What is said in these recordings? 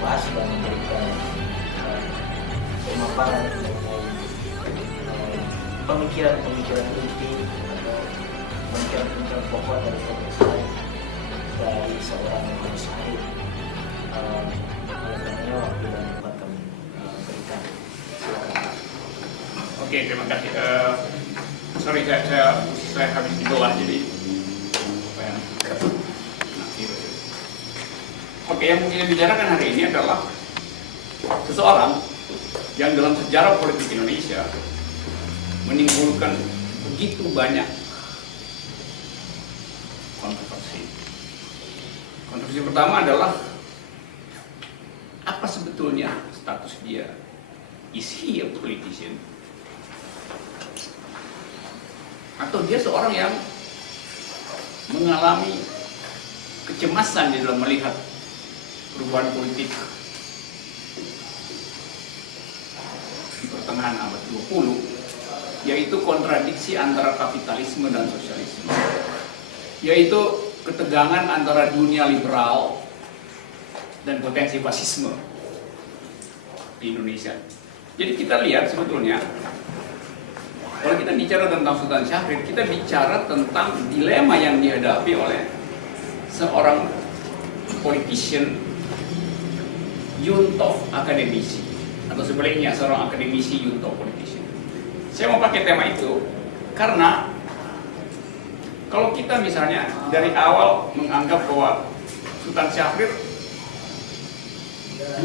membahas dan memberikan pemaparan pemikiran inti atau pemikiran pokok dari pemikiran dari seorang Imam Syahrir. Oleh waktu dan tempat kami berikan. Silakan. Oke, terima kasih. Sorry, saya habis di bawah, jadi Oke, yang kita bicarakan hari ini adalah seseorang yang dalam sejarah politik Indonesia menimbulkan begitu banyak kontroversi. Kontroversi pertama adalah apa sebetulnya status dia? Is he a politician? Atau dia seorang yang mengalami kecemasan di dalam melihat perubahan politik di pertengahan abad 20, yaitu kontradiksi antara kapitalisme dan sosialisme, yaitu ketegangan antara dunia liberal dan potensi fasisme di Indonesia. Jadi kita lihat sebetulnya, kalau kita bicara tentang Sultan Syahrir, kita bicara tentang dilema yang dihadapi oleh seorang politician junto akademisi, atau sebaliknya seorang akademisi junto politician. Saya mau pakai tema itu karena kalau kita misalnya dari awal menganggap bahwa Sultan Syahrir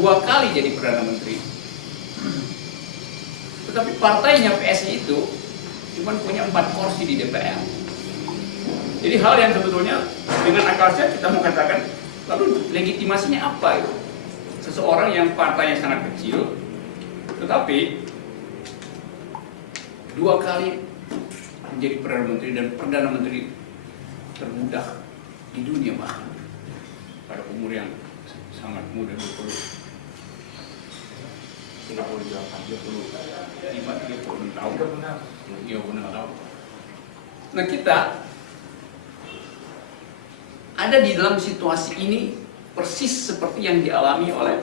2 kali jadi Perdana Menteri, tetapi partainya PSI itu cuma punya 4 kursi di DPR. Jadi hal yang sebetulnya dengan akal sehat kita mau katakan, lalu legitimasinya apa itu? Seseorang yang partainya sangat kecil, tetapi 2 kali menjadi Perdana Menteri dan Perdana Menteri termuda di dunia bahkan pada umur yang sangat muda, 30 tahun. Ya, benar tahun. Nah, kita ada di dalam situasi ini persis seperti yang dialami oleh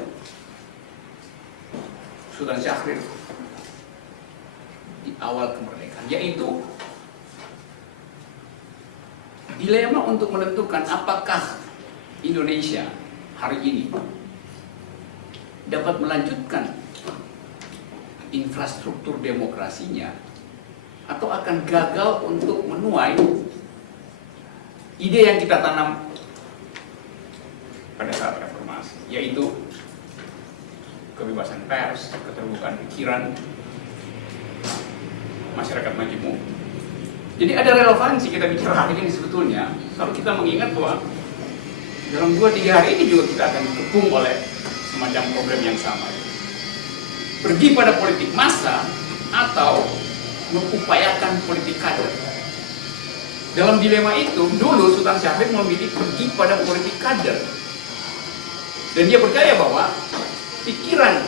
Sultan Syahrir di awal kemerdekaan, yaitu dilema untuk menentukan apakah Indonesia hari ini dapat melanjutkan infrastruktur demokrasinya atau akan gagal untuk menuai ide yang kita tanam pada saat reformasi, yaitu kebebasan pers, keterbukaan pikiran, masyarakat majemuk. Jadi ada relevansi kita bicara hari ini sebetulnya kalau kita mengingat bahwa dalam 2-3 hari ini juga kita akan dikepung oleh semacam problem yang sama. Pergi pada politik massa atau mengupayakan politik kader. Dalam dilema itu, dulu Sultan Syahrir memilih pergi pada politik kader. Dan dia percaya bahwa pikiran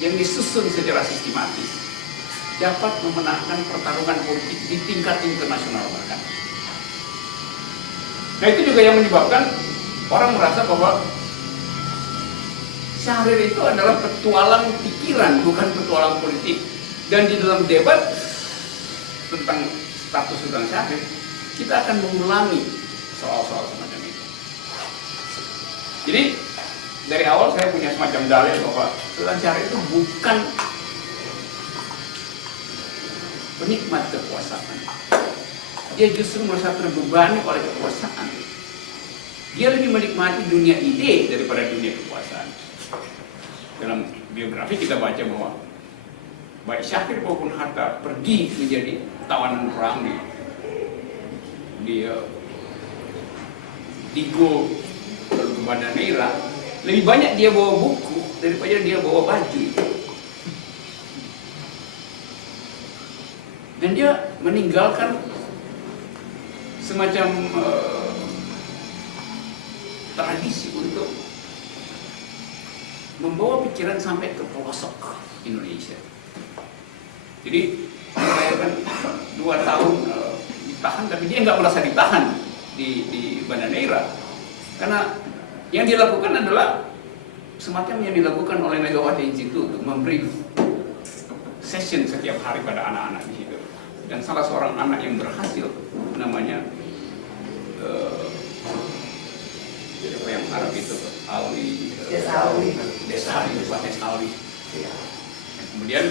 yang disusun secara sistematis dapat memenangkan pertarungan politik di tingkat internasional bahkan. Nah, itu juga yang menyebabkan orang merasa bahwa Syahrir itu adalah petualang pikiran, bukan petualang politik. Dan di dalam debat tentang status Sultan Syahrir, kita akan mengulangi soal-soal semacam itu. Jadi dari awal saya punya semacam dalil bahwa Sultan Syahrir itu bukan penikmat kekuasaan. Dia justru merasa terbebani oleh kekuasaan. Dia lebih menikmati dunia ide daripada dunia kekuasaan. Dalam biografi kita baca bahwa baik Syahrir maupun Hatta pergi menjadi tawanan perang di Digo, lalu ke Banda Neira. Lebih banyak dia bawa buku daripada dia bawa baju. Dan dia meninggalkan semacam tradisi untuk membawa pikiran sampai ke pelosok Indonesia. Jadi bayangkan 2 tahun ditahan, tapi dia nggak merasa ditahan di Banda Neira, karena yang dilakukan adalah semacam yang dilakukan oleh Megawati Institute untuk memberi session setiap hari pada anak-anak di situ. Dan salah seorang anak yang berhasil namanya apa yang Arab itu Desawi. Kemudian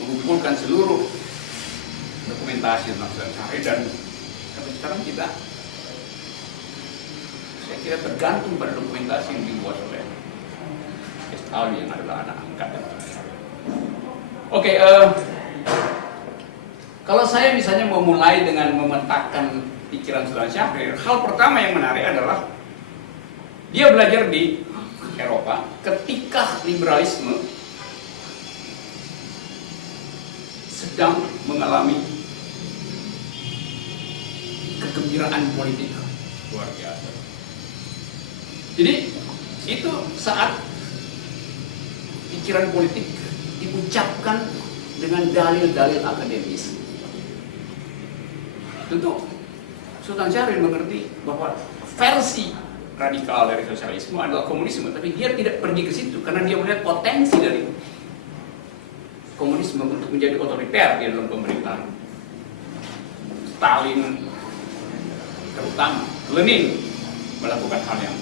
mengumpulkan seluruh dokumentasi tentang Sultan Syahrir, dan sampai sekarang saya kira tergantung pada dokumentasi yang dibuat oleh Desawi yang adalah anak angkat. Oke, kalau saya misalnya mau mulai dengan memetakan pikiran Sultan Syahrir, hal pertama yang menarik adalah dia belajar di Eropa ketika liberalisme sedang mengalami kegembiraan politik luar biasa. Jadi itu saat pikiran politik diucapkan dengan dalil-dalil akademis. Tentu Sultan Syahrir mengerti bahwa versi radikal dari sosialisme adalah komunisme, tapi dia tidak pergi ke situ karena dia melihat potensi dari komunisme untuk menjadi otoriter di dalam pemerintahan. Stalin, terutama Lenin, melakukan hal yang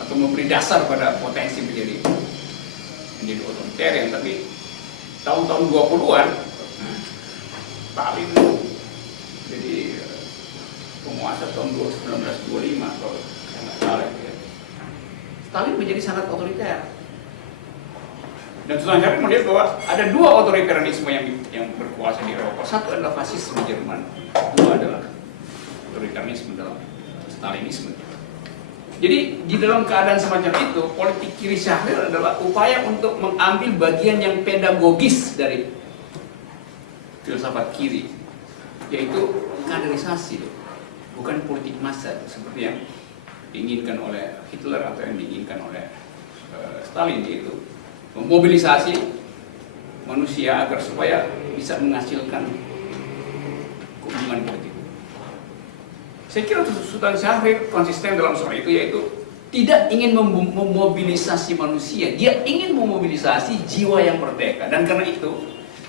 atau memberi dasar pada potensi menjadi otoritarian. Tapi tahun-tahun 20-an Stalin jadi penguasa tahun 1925 kalau saya nggak salah ya. Stalin menjadi sangat otoriter. Dan Sultan Syahrir melihat bahwa ada dua otoritarianisme yang berkuasa di Eropa. Satu adalah fasisme Jerman, dua adalah otoritarianisme dalam Stalinisme. Jadi di dalam keadaan semacam itu, politik kiri Syahrir adalah upaya untuk mengambil bagian yang pedagogis dari filsafat kiri, yaitu kaderisasi, bukan politik massa seperti yang diinginkan oleh Hitler atau yang diinginkan oleh Stalin, yaitu memobilisasi manusia agar supaya bisa menghasilkan keuntungan politik. Saya kira Sultan Syahrir konsisten dalam soal itu, yaitu tidak ingin memobilisasi manusia, dia ingin memobilisasi jiwa yang merdeka. Dan karena itu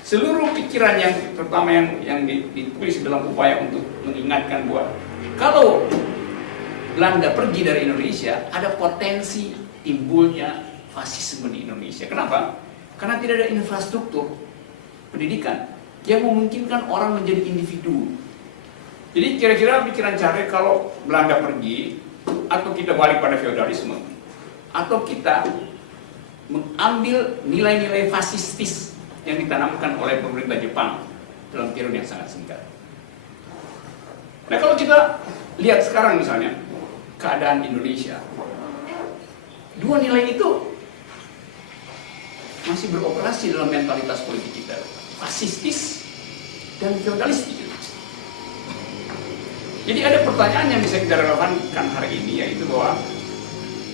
seluruh pikiran yang terutama yang ditulis dalam upaya untuk mengingatkan bahwa kalau Belanda pergi dari Indonesia, ada potensi timbulnya fasisme di Indonesia. Kenapa? Karena tidak ada infrastruktur pendidikan yang memungkinkan orang menjadi individu. Jadi kira-kira pikiran Syahrir kalau Belanda pergi, atau kita balik pada feodalisme, atau kita mengambil nilai-nilai fasistis yang ditanamkan oleh pemerintah Jepang dalam periode yang sangat singkat. Nah, kalau kita lihat sekarang misalnya keadaan Indonesia, dua nilai itu masih beroperasi dalam mentalitas politik kita, fasistis dan feodalistik. Jadi ada pertanyaan yang bisa kita relevankan hari ini, yaitu bahwa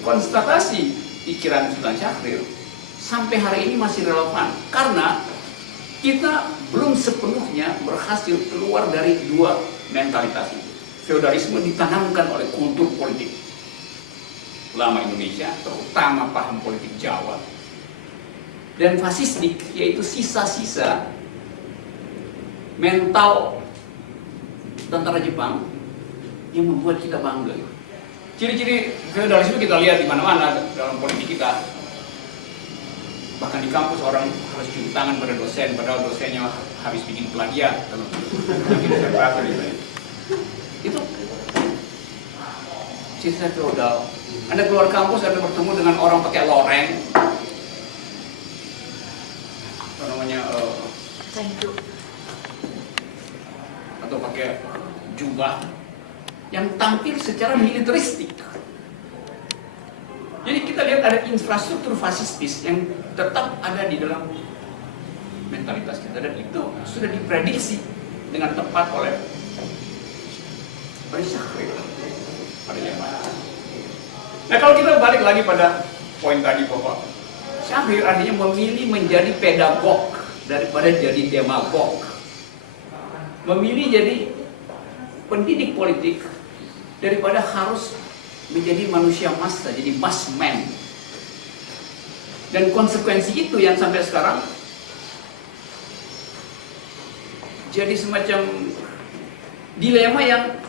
konstatasi pikiran Sultan Syahrir sampai hari ini masih relevan karena kita belum sepenuhnya berhasil keluar dari dua mentalitas itu. Feodalisme ditanamkan oleh kultur politik lama Indonesia, terutama paham politik Jawa, dan fasistik, yaitu sisa-sisa mental tentara Jepang yang membuat kita bangga. Ciri-ciri feodalisme kita lihat di mana-mana dalam politik kita. Bahkan di kampus orang harus cium tangan pada dosen, padahal dosennya habis bikin plagiat. Itu sisa feodal. Anda keluar kampus, Anda bertemu dengan orang pakai loreng, apa namanya, atau pakai jubah yang tampil secara militeristik. Jadi kita lihat ada infrastruktur fasistis yang tetap ada di dalam mentalitas kita, dan itu sudah diprediksi dengan tepat oleh Syahrir pada zaman. Nah, kalau kita balik lagi pada poin tadi bahwa Syahrir artinya memilih menjadi pedagog daripada jadi demagog, memilih jadi pendidik politik daripada harus menjadi manusia massa, jadi mass man. Dan konsekuensi itu yang sampai sekarang jadi semacam dilema yang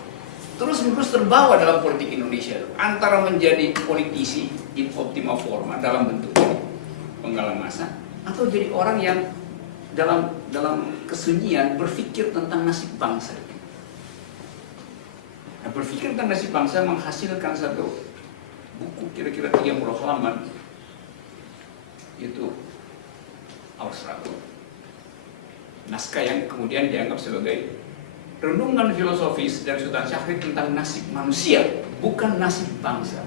terus-menerus terbawa dalam politik Indonesia, antara menjadi politisi in optima forma dalam bentuk penggalang massa, atau jadi orang yang dalam kesunyian berpikir tentang nasib bangsa. Nah, berpikir tentang nasib bangsa menghasilkan satu buku kira-kira 30 halaman, itu Our Struggle. Naskah yang kemudian dianggap sebagai renungan filosofis dari Sultan Syahrir tentang nasib manusia, bukan nasib bangsa.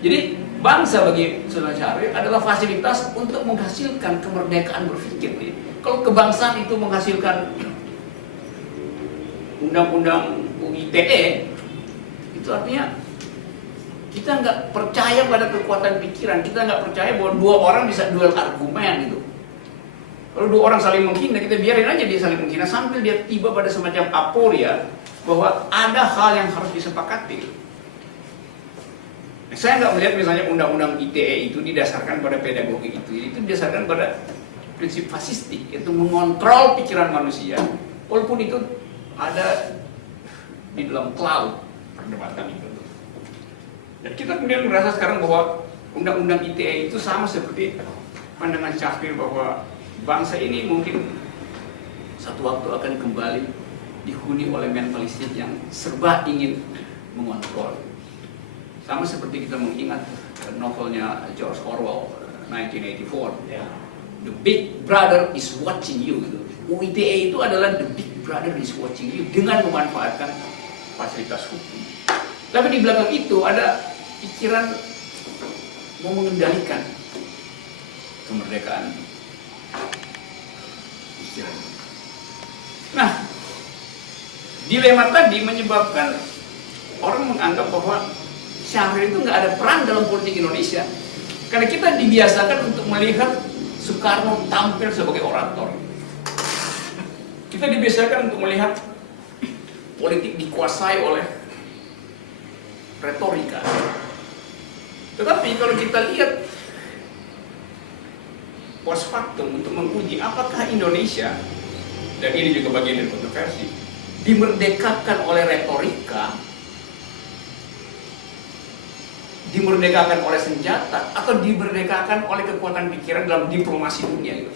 Jadi bangsa bagi Sultan Syahrir adalah fasilitas untuk menghasilkan kemerdekaan berpikir. Kalau kebangsaan itu menghasilkan undang-undang ITE, itu artinya kita nggak percaya pada kekuatan pikiran, kita nggak percaya bahwa dua orang bisa duel argumen gitu. Kalau dua orang saling menghina, kita biarin aja dia saling menghina sambil dia tiba pada semacam aporia bahwa ada hal yang harus disepakati. Nah, saya nggak melihat misalnya undang-undang ITE itu didasarkan pada pedagogi itu didasarkan pada prinsip fasistik, yaitu mengontrol pikiran manusia, walaupun itu ada di dalam cloud perdebatan itu. Dan kita kemudian merasa sekarang bahwa undang-undang ITE itu sama seperti pandangan Syahrir bahwa bangsa ini mungkin satu waktu akan kembali dihuni oleh mentalistik yang serba ingin mengontrol. Sama seperti kita mengingat novelnya George Orwell 1984. The Big Brother is watching you. UITE itu adalah The Big Brother is watching you dengan memanfaatkan fasilitas hukum. Tapi di belakang itu ada pikiran mau mengendalikan kemerdekaan. Nah, dilema tadi menyebabkan orang menganggap bahwa Syahrir itu nggak ada peran dalam politik Indonesia, karena kita dibiasakan untuk melihat Soekarno tampil sebagai orator. Kita dibiasakan untuk melihat politik dikuasai oleh retorika. Tetapi kalau kita lihat post factum untuk menguji apakah Indonesia, dan ini juga bagian dari kontroversi, dimerdekakan oleh retorika, dimerdekakan oleh senjata, atau dimerdekakan oleh kekuatan pikiran dalam diplomasi dunia itu.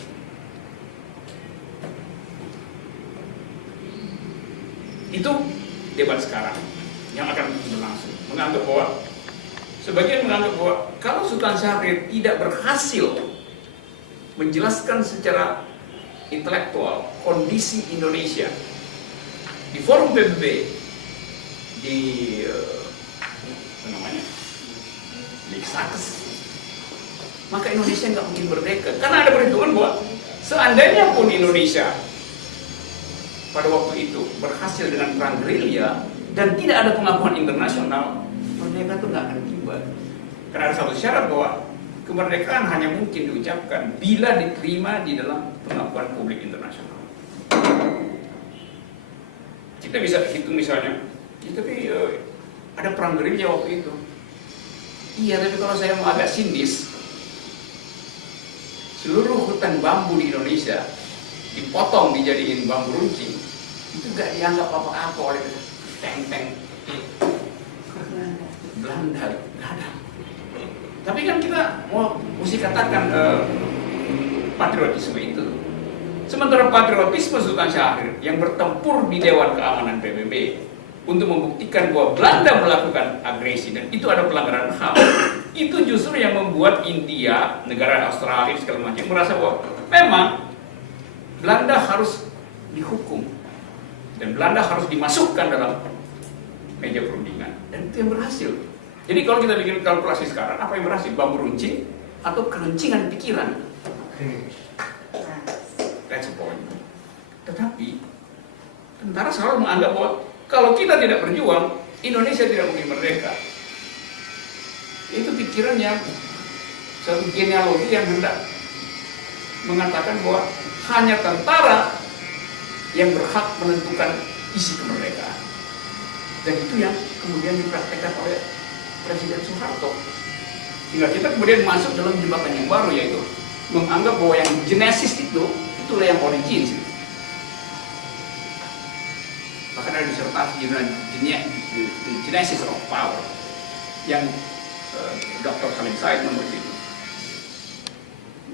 Itu debat sekarang yang akan berlangsung. Sebagian menganggap bahwa kalau Sultan Syahrir tidak berhasil menjelaskan secara intelektual kondisi Indonesia di forum PBB, di Liksakes, maka Indonesia nggak mungkin merdeka. Karena ada perhitungan bahwa seandainya pun Indonesia pada waktu itu berhasil dengan perang gerilya dan tidak ada pengakuan internasional, merdeka itu nggak akan tiba. Karena ada satu syarat bahwa kemerdekaan hanya mungkin diucapkan bila diterima di dalam pengakuan publik internasional. Kita bisa hitung misalnya, tapi ada perang gerilya waktu itu. Iya, tapi kalau saya mau agak sinis, seluruh hutan bambu di Indonesia dipotong dijadiin bambu runcing, itu gak dianggap apa-apa oleh tank-tank Belanda. Tapi kan kita mesti katakan patriotisme itu. Sementara patriotisme Sultan Syahrir yang bertempur di Dewan Keamanan PBB untuk membuktikan bahwa Belanda melakukan agresi dan itu ada pelanggaran HAM, itu justru yang membuat India, negara Australia segala macam merasa bahwa memang Belanda harus dihukum dan Belanda harus dimasukkan dalam meja perundingan, dan itu yang berhasil. Jadi kalau kita bikin kalkulasi sekarang, apa yang berhasil? Bambu runcing atau keruncingan pikiran? That's the point. Tetapi tentara selalu menganggap bahwa kalau kita tidak berjuang, Indonesia tidak mungkin merdeka. Itu pikiran yang satu genealogi yang hendak mengatakan bahwa hanya tentara yang berhak menentukan isi kemerdekaan. Dan itu yang kemudian dipraktekkan oleh Presiden Soeharto. Sehingga kita kemudian masuk dalam jebakan yang baru, yaitu menganggap bahwa yang genesis itulah yang origin. Bahkan ada disertasi judulnya The Genesis of Power yang Dr. Salim Said menulis itu.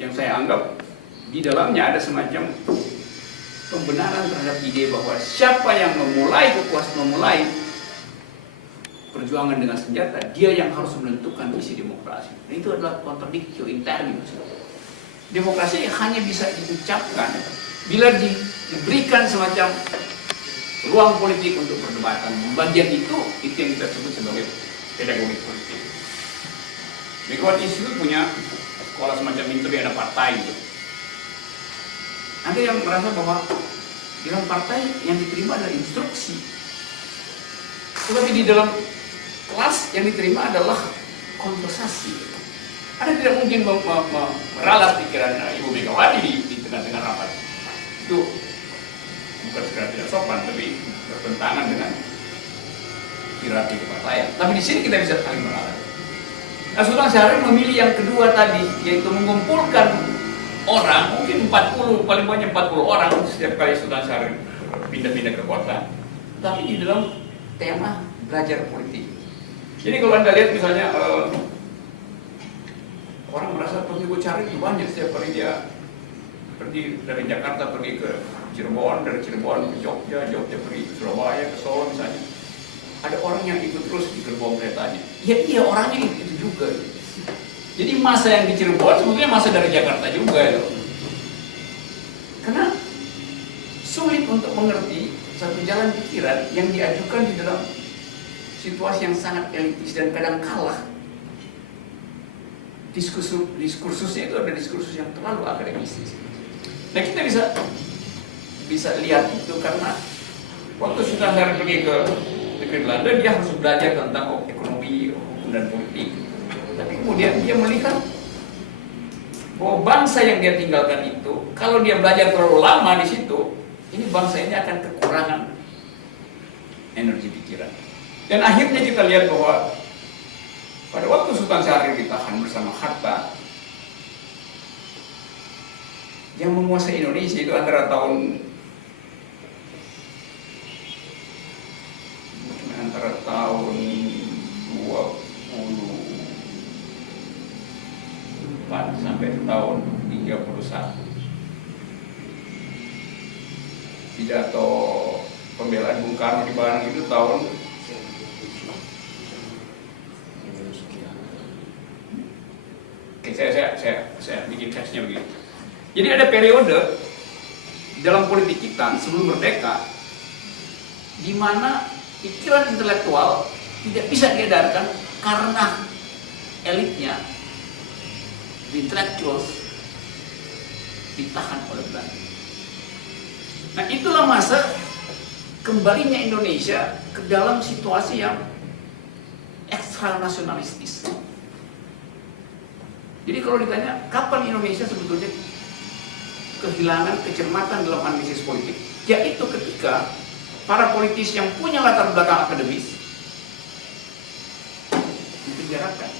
Yang saya anggap di dalamnya ada semacam pembenaran terhadap ide bahwa siapa yang memulai perjuangan dengan senjata, dia yang harus menentukan isi demokrasi. Dan itu adalah contradictio in terminus. Demokrasi hanya bisa diucapkan bila diberikan semacam ruang politik untuk perdebatan. Bagian itu yang kita sebut sebagai pedagogi politik. Megawati itu punya sekolah semacam itu, ada partai gitu. Ada yang merasa bahwa di dalam partai yang diterima adalah instruksi, tetapi di dalam kelas yang diterima adalah konversasi. Anda tidak mungkin meralat pikiran Ibu Megawati di tengah-tengah rapat. Itu bukan sekedar tidak sopan, tapi bertentangan dengan hierarki kepartaian. Tapi di sini kita bisa saling meralat. Nah, Sultan Syahrir memilih yang kedua tadi, yaitu mengumpulkan orang, mungkin 40, paling banyak 40 orang setiap kali Sultan Syahrir pindah-pindah ke kota. Tapi di dalam tema belajar politik. Jadi kalau Anda lihat misalnya orang merasa pergi cari itu banyak setiap kali dia pergi dari Jakarta pergi ke Cirebon, dari Cirebon ke Jogja, Jogja pergi ke Surabaya, ke Solo misalnya. Ada orang yang ikut terus di gerbong keretanya. Iya orangnya itu juga. Jadi masa yang di Cirebon sebetulnya masa dari Jakarta juga loh. Karena sulit untuk mengerti satu jalan pikiran yang diajukan di dalam situasi yang sangat elitis dan kadang kalah. Diskursusnya itu ada diskursus yang terlalu akademis. Nah, kita bisa lihat itu karena waktu Sultan Syahrir pergi ke negeri Belanda, dia harus belajar tentang ekonomi, hukum dan politik. Tapi kemudian dia melihat bahwa bangsa yang dia tinggalkan itu, kalau dia belajar terlalu lama di situ, ini bangsa ini akan kekurangan energi pikiran. Dan akhirnya kita lihat bahwa pada waktu Sultan Syahrir ditahan bersama Hatta, yang menguasai Indonesia itu antara tahun 24 sampai tahun 31. Pidato pembelaan Bung Karno di Bandung itu tahun saya bikin teksnya begini. Jadi ada periode dalam politik kita sebelum merdeka di mana pikiran intelektual tidak bisa diedarkan karena elitnya, the intellectuals, ditahan oleh Belanda. Nah, itulah masa kembalinya Indonesia ke dalam situasi yang ekstra nasionalistis. Jadi kalau ditanya kapan Indonesia sebetulnya kehilangan kecermatan dalam analisis politik, yaitu ketika para politisi yang punya latar belakang akademis dipenjarakan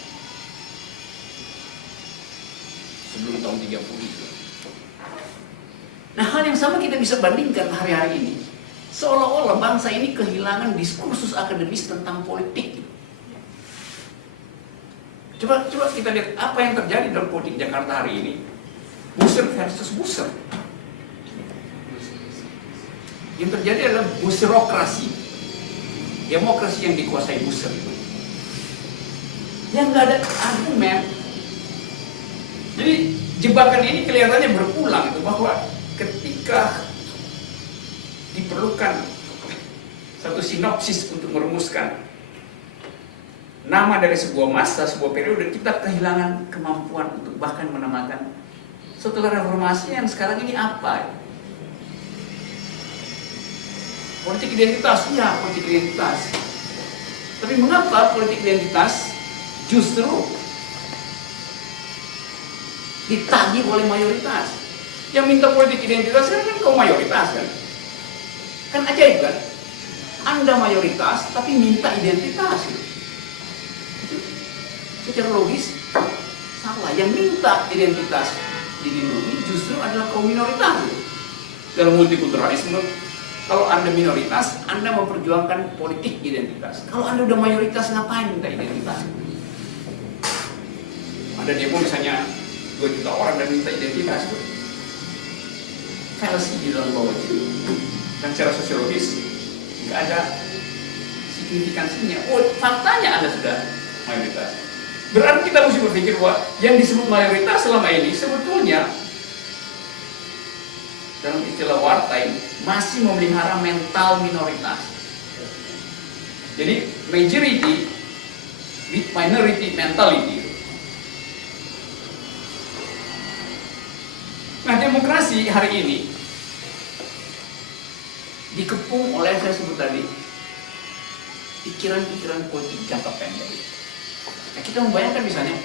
sebelum tahun 30 itu. Nah, hal yang sama kita bisa bandingkan hari-hari ini. Seolah-olah bangsa ini kehilangan diskursus akademis tentang politik. Coba kita lihat apa yang terjadi dalam politik Jakarta hari ini. Busser versus Busser. Yang terjadi adalah Busserokrasi. Demokrasi yang dikuasai Busser. Yang nggak ada argumen. Jadi jebakan ini kelihatannya berulang itu, bahwa ketika diperlukan satu sinopsis untuk merumuskan nama dari sebuah masa, sebuah periode, kita kehilangan kemampuan untuk bahkan menamakan setelah reformasi yang sekarang ini apa? Politik identitas, ya politik identitas. Tapi mengapa politik identitas justru ditagih oleh mayoritas? Yang minta politik identitas kan kaum mayoritas kan? Kan ajaib kan? Anda mayoritas tapi minta identitas. secara logis salah. Yang minta identitas dilindungi justru adalah kaum minoritas. Dalam multikulturalisme, kalau Anda minoritas, Anda memperjuangkan politik identitas. Kalau Anda udah mayoritas, ngapain minta identitas? Ada demo misalnya 2 juta orang dan minta identitas. Fallacy di dalam bawah itu. Dan secara sosiologis, nggak ada signifikansinya. Oh, faktanya Anda sudah mayoritas. Berarti kita mesti berpikir bahwa yang disebut mayoritas selama ini sebetulnya dalam istilah wartime masih memelihara mental minoritas. Jadi majority with minority mentality. Nah, demokrasi hari ini dikepung oleh, saya sebut tadi, pikiran-pikiran politik jangka pendek. Nah, kita membayangkan misalnya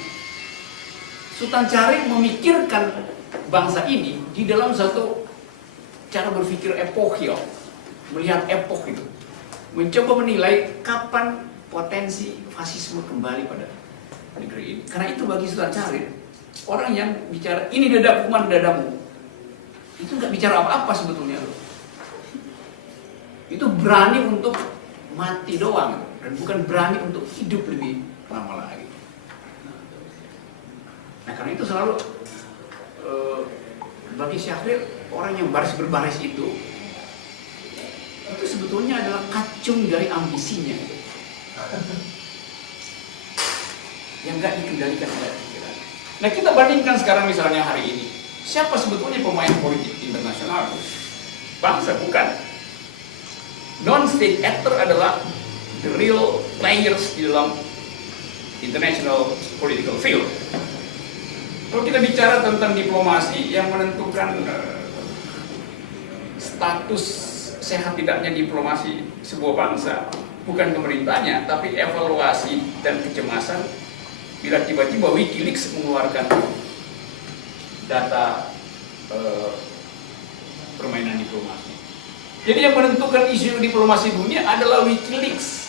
Sultan Syarif memikirkan bangsa ini di dalam satu cara berpikir epokhal, melihat epoch itu, mencoba menilai kapan potensi fasisme kembali pada negeri ini. Karena itu bagi Sultan Syarif, orang yang bicara ini dadaku man dadamu, itu nggak bicara apa-apa sebetulnya. Itu berani untuk mati doang dan bukan berani untuk hidup lebih lama lagi. Nah, karena itu selalu bagi Syahrir, orang yang baris berbaris itu sebetulnya adalah kacung dari ambisinya yang nggak dikendalikan oleh pikiran. Nah, kita bandingkan sekarang misalnya hari ini, siapa sebetulnya pemain politik internasional? Bangsa bukan. Non-state actor adalah the real players di dalam international political field. Kalau kita bicara tentang diplomasi, yang menentukan status sehat tidaknya diplomasi sebuah bangsa bukan pemerintahnya, tapi evaluasi dan kecemasan bila tiba-tiba WikiLeaks mengeluarkan data permainan diplomasi. Jadi yang menentukan isu diplomasi dunia adalah WikiLeaks,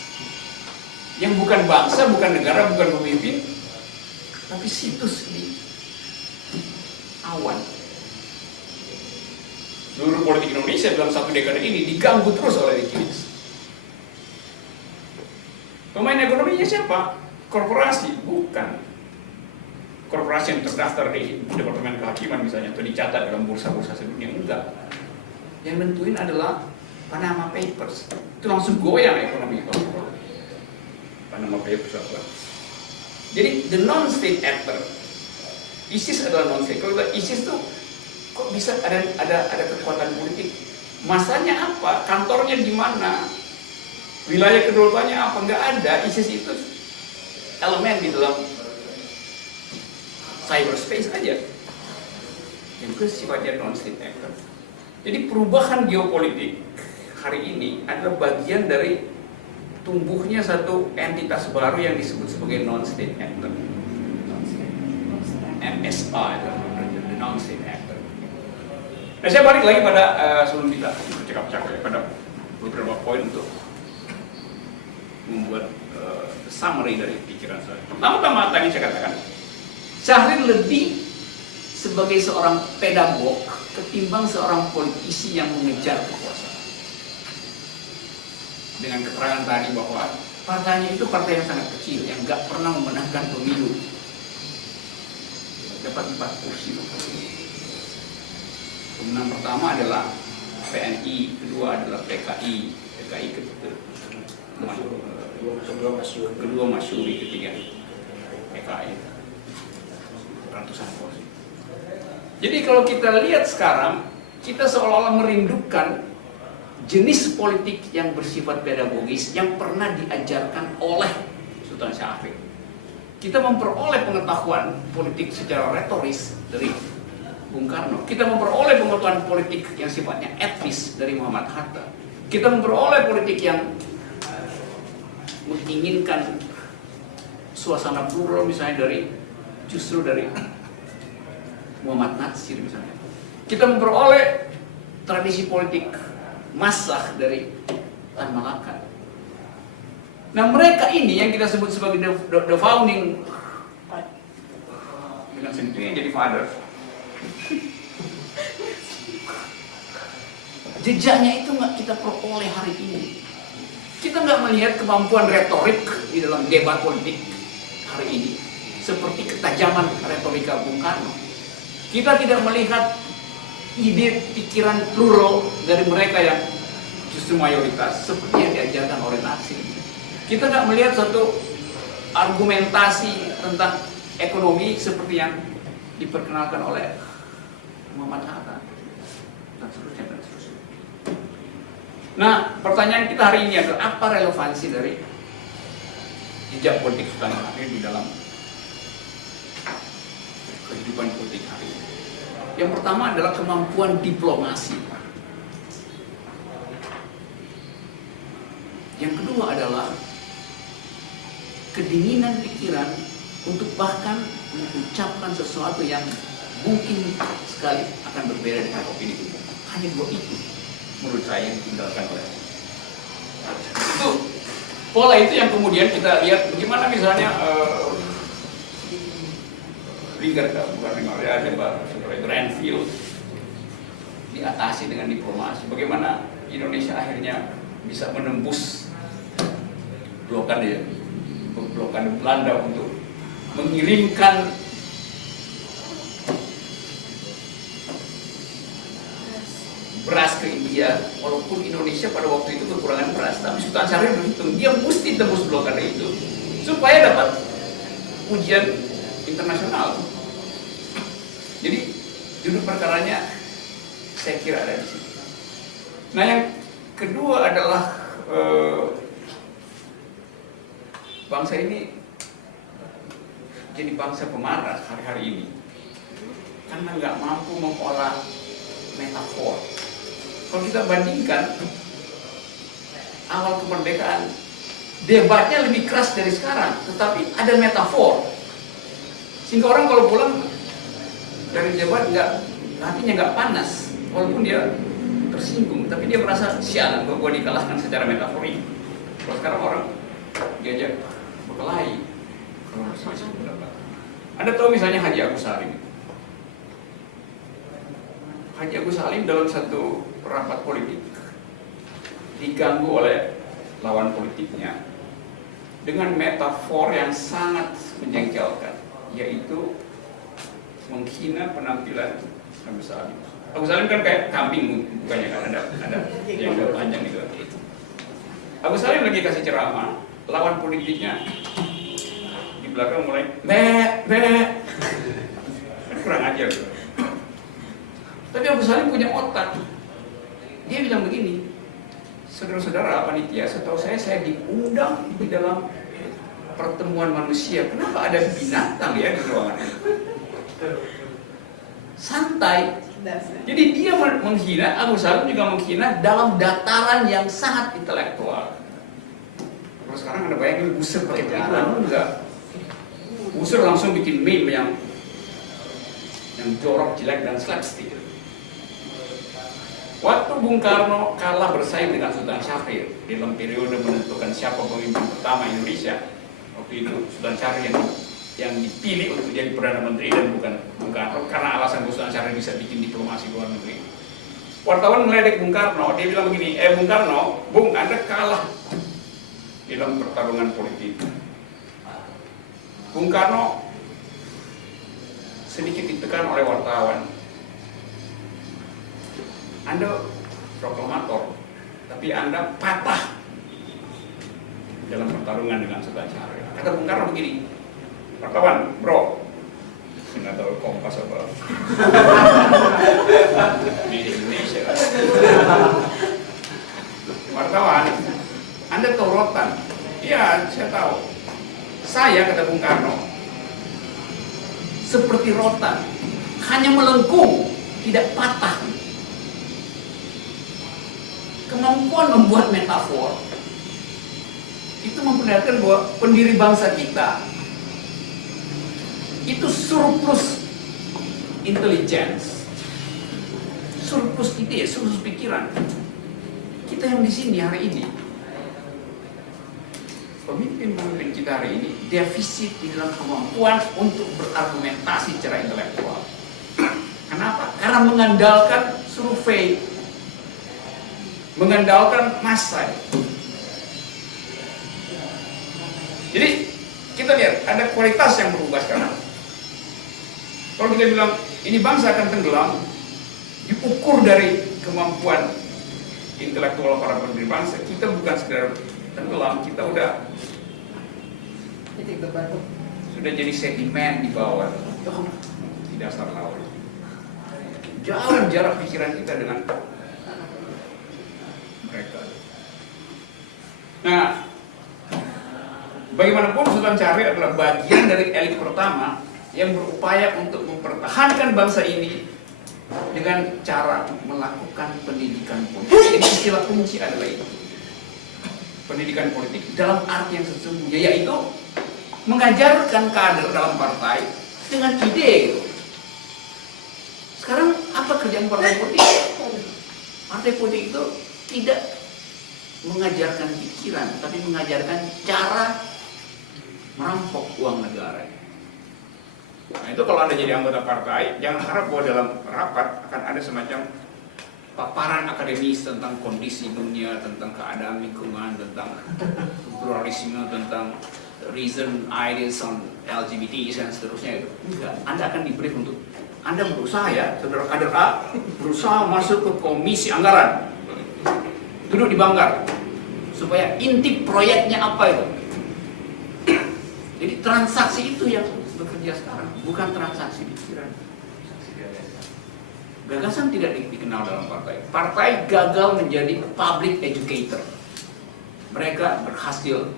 yang bukan bangsa, bukan negara, bukan pemimpin, tapi situs di awan. Seluruh politik Indonesia dalam 1 dekade ini diganggu terus oleh WikiLeaks. Pemain ekonominya siapa? Korporasi, bukan. Korporasi yang terdaftar di Departemen Kehakiman misalnya, atau dicatat dalam bursa-bursa sedunia, enggak. Yang nentuin adalah Panama Papers. Itu langsung goyang ekonomi korporasi. Panama Papers apa? Jadi the non-state actor, ISIS adalah non-state. Kalau ISIS tuh kok bisa ada kekuatan politik? Masanya apa? Kantornya di mana? Wilayah kedaulatannya apa? Nggak ada. ISIS itu elemen di dalam cyberspace aja. Itu sifatnya non-state actor. Jadi perubahan geopolitik hari ini adalah bagian dari tumbuhnya satu entitas baru yang disebut sebagai non-state actor. NSA itu, non-state actor. Nah, saya balik lagi pada sebelum kita bercakap-cakap pada beberapa poin untuk membuat summary dari pikiran saya. Pertama-tama tadi saya katakan, Syahrir lebih sebagai seorang pedagog ketimbang seorang politisi yang mengejar kekuasaan. Dengan keterangan tadi bahwa partainya itu partai yang sangat kecil, yang nggak pernah memenangkan pemilu, dapat 4 kursi. Pemenang pertama adalah PNI, kedua adalah PKI kedua Masyuri, ketiga PKI, ratusan kursi. Jadi kalau kita lihat sekarang, kita seolah-olah merindukan jenis politik yang bersifat pedagogis yang pernah diajarkan oleh Sultan Syarif. Kita memperoleh pengetahuan politik secara retoris dari Bung Karno. Kita memperoleh pengetahuan politik yang sifatnya etis dari Muhammad Hatta. Kita memperoleh politik yang menginginkan suasana plural misalnya justru dari Muhammad Natsir misalnya. Kita memperoleh tradisi politik massah dari Tan Malaka. Nah, mereka ini yang kita sebut sebagai the founding dengan sendirinya jadi father. Jejaknya itu nggak kita peroleh hari ini. Kita nggak melihat kemampuan retorik di dalam debat politik hari ini seperti ketajaman retorika Bung Karno. Kita tidak melihat ide pikiran plural dari mereka yang justru mayoritas seperti yang diajarkan oleh Nasir. Kita nggak melihat satu argumentasi tentang ekonomi seperti yang diperkenalkan oleh Muhammad Hatta dan seterusnya dan seterusnya. Nah, pertanyaan kita hari ini adalah apa relevansi dari jejak politik Sultan Syahrir di dalam kehidupan politik hari ini? Yang pertama adalah kemampuan diplomasi. Yang kedua adalah kedinginan pikiran untuk bahkan mengucapkan sesuatu yang mungkin sekali akan berbeda dengan opini umum. Hanya dua itu menurut saya yang ditinggalkan oleh itu. Pola itu yang kemudian kita lihat bagaimana misalnya Grenfell diatasi dengan diplomasi. Bagaimana Indonesia akhirnya bisa menembus blokade Belanda untuk mengirimkan beras ke India, walaupun Indonesia pada waktu itu kekurangan beras, tapi Sultan Syahrir berhitung dia mesti tembus blokade itu supaya dapat ujian internasional. Jadi duduk perkaranya saya kira ada di sini. Nah, yang kedua adalah bangsa ini jadi bangsa pemarah hari-hari ini karena nggak mampu mengolah metafor. Kalau kita bandingkan awal kemerdekaan, debatnya lebih keras dari sekarang, tetapi ada metafor. Sehingga orang kalau pulang dari debat hatinya nggak panas, walaupun dia tersinggung, tapi dia merasa sialan bahwa dikalahkan secara metaforik. Kalau sekarang orang diajak berkelahi, kalau harus pendapat. Anda tahu misalnya Haji Agus Salim. Haji Agus Salim dalam satu rapat politik diganggu oleh lawan politiknya dengan metafor yang sangat menjengkelkan, yaitu menghina penampilan Agus Salim. Agus Salim kan kayak kambing bukannya, kan ada yang panjang gitu. Agus Salim lagi kasih ceramah, lawan politiknya di belakang mulai kurang ajar. Tapi Agus Salim punya otak. Dia bilang begini, saudara-saudara panitia, setahu saya diundang di dalam pertemuan manusia. Kenapa ada binatang ya di ruangan ini? Santai. Jadi dia menghina, Agus Salim juga menghina dalam dataran yang sangat intelektual. Kalau sekarang Anda bayangin Busur pakai jalan enggak? Busur langsung bikin meme yang jorok, jelek dan slapstick. Waktu Bung Karno kalah bersaing dengan Sultan Syahrir dalam periode menentukan siapa pemimpin pertama Indonesia, waktu itu Sultan Syahrir yang dipilih untuk jadi Perdana Menteri dan bukan Bung Karno, karena alasan Sultan Syahrir bisa bikin diplomasi luar negeri. Wartawan meledek Bung Karno, dia bilang begini, Bung Karno, Bung, Anda kalah dalam pertarungan politik. Bung Karno sedikit ditekan oleh wartawan. Anda proklamator, tapi Anda patah dalam pertarungan dengan Sultan Syahrir. Kata Bung Karno begini, wartawan, bro, nggak tahu Kompas apa di Indonesia kan. Wartawan, Anda tahu rotan? Iya, saya tahu. Saya, kata Bung Karno, seperti rotan, hanya melengkung, tidak patah. Kemampuan membuat metafor itu memperlihatkan bahwa pendiri bangsa kita itu surplus intelligence, surplus ide, surplus pikiran. Kita yang di sini hari ini pemimpin kita hari ini defisit di dalam kemampuan untuk berargumentasi secara intelektual. Kenapa? Karena mengandalkan survei, mengandalkan massa. Jadi kita lihat ada kualitas yang berubah sekarang. Kalau kita bilang ini bangsa akan tenggelam, diukur dari kemampuan intelektual para pemimpin bangsa, kita bukan sekedar tenggelam, kita sudah jadi sedimen di bawah di dasar laut. Jauh jarak pikiran kita dengan mereka. Nah, bagaimanapun Sultan Syahrir adalah bagian dari elit pertama yang berupaya untuk mempertahankan bangsa ini dengan cara melakukan pendidikan politik. Jadi istilah kunci adalah itu. Pendidikan politik dalam arti yang sesungguhnya, yaitu mengajarkan kader dalam partai dengan ide gitu. Sekarang apa kerjaan partai politik? Partai politik itu tidak mengajarkan pikiran, tapi mengajarkan cara merampok uang negara. Nah itu kalau Anda jadi anggota partai, jangan harap bahwa dalam rapat akan ada semacam paparan akademis tentang kondisi dunia, tentang keadaan lingkungan, tentang pluralisme, tentang reason, ideas on LGBT dan seterusnya itu. Enggak, Anda akan di-brief untuk Anda berusaha ya, saudara kader A, berusaha masuk ke komisi anggaran, duduk di banggar, supaya inti proyeknya apa itu. Jadi transaksi itu yang bekerja sekarang, bukan transaksi pikiran. Gagasan tidak dikenal dalam partai. Partai gagal menjadi public educator. Mereka berhasil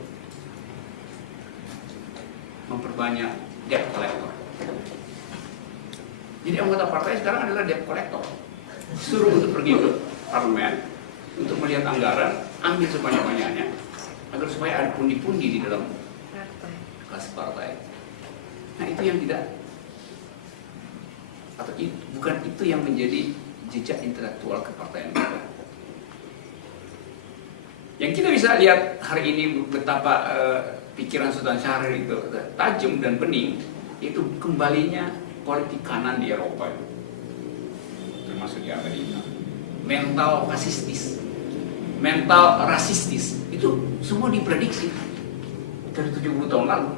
memperbanyak debt collector. Jadi anggota partai sekarang adalah debt collector. Suruh untuk pergi ke parlemen, untuk melihat anggaran, ambil sebanyak-banyaknya, agar supaya ada pundi-pundi di dalam kas partai. Nah itu yang tidak, atau bukan itu yang menjadi jejak intelektual kepartaian kita. Yang kita bisa lihat hari ini betapa pikiran Sultan Syahrir itu tajam dan bening, itu kembalinya politik kanan di Eropa itu, termasuk di Amerika. Mental fasistis, mental rasistis, itu semua diprediksi dari 70 tahun lalu.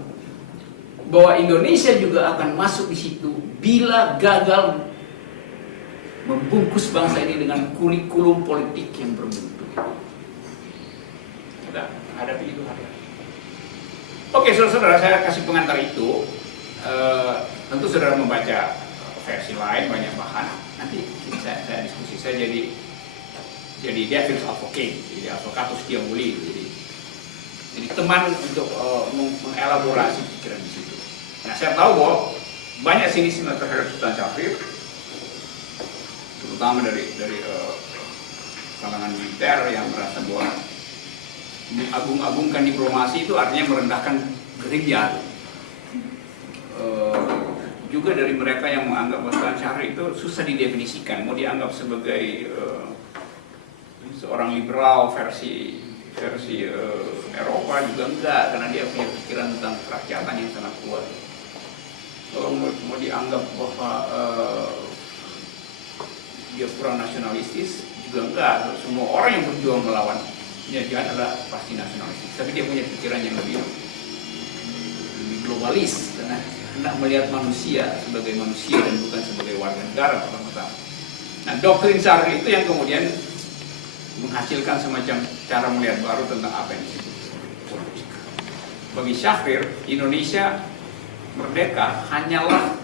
Bahwa Indonesia juga akan masuk di situ bila gagal membungkus bangsa ini dengan kurikulum politik yang bermutu. Sudah hadapi itu hari. Oke, saudara-saudara, saya kasih pengantar itu. Tentu saudara membaca versi lain, banyak bahan. Nanti saya diskusi. Saya jadi devil's advocate, jadi advocatus diaboli. Jadi teman untuk mengelaborasi pikiran di situ. Nah, saya tahu bahwa banyak sinisme terhadap Sultan Syahrir, terutama dari kalangan militer yang merasa bahwa mengagung-agungkan diplomasi itu artinya merendahkan gerilya. Juga dari mereka yang menganggap bahwa Sultan Syahrir itu susah didefinisikan, mau dianggap sebagai seorang liberal versi Eropa juga enggak, karena dia punya pikiran tentang kerakyatan yang sangat kuat. Kalau mau dianggap bahwa dia kurang nasionalistis juga enggak. Semua orang yang berjuang melawan penjajahan adalah pasti nasionalistis, tapi dia punya pikiran yang lebih globalis, karena hendak melihat manusia sebagai manusia dan bukan sebagai warga negara pertama-tama. Nah, doktrin Syahrir itu yang kemudian menghasilkan semacam cara melihat baru tentang apa yang disebut politik. Bagi Syahrir, Indonesia merdeka hanyalah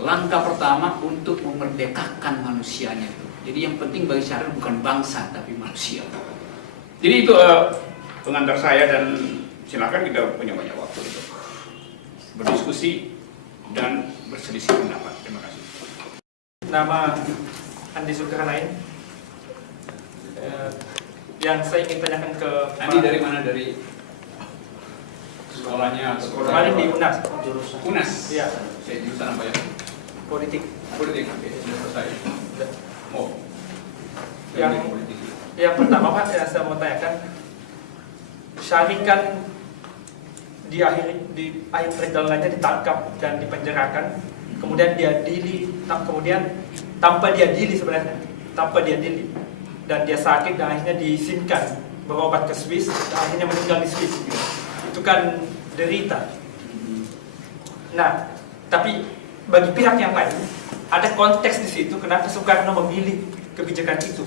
langkah pertama untuk memerdekakan manusianya. Jadi yang penting bagi Syahrir bukan bangsa tapi manusia. Jadi itu pengantar saya, dan silakan kita punya banyak waktu untuk berdiskusi dan berselisih pendapat. Terima kasih. Nama Andi Zulkarnain. Yang saya ingin tanyakan ke Andi dari mana? Dari sekolahnya? Sekolahnya di UNAS. UNAS? Iya. Saya jurusan apa ya? Politik. Politik. Sudah selesai. Yang pertama Pak, yang saya mau tanyakan, Syahrir kan di akhir perjalanannya ditangkap dan dipenjarakan, kemudian diadili, kemudian tanpa diadili sebenarnya, dan dia sakit dan akhirnya diizinkan berobat ke Swiss dan akhirnya meninggal di Swiss. Itu kan derita. Nah, tapi bagi pihak yang lain ada konteks di situ kenapa Soekarno memilih kebijakan itu,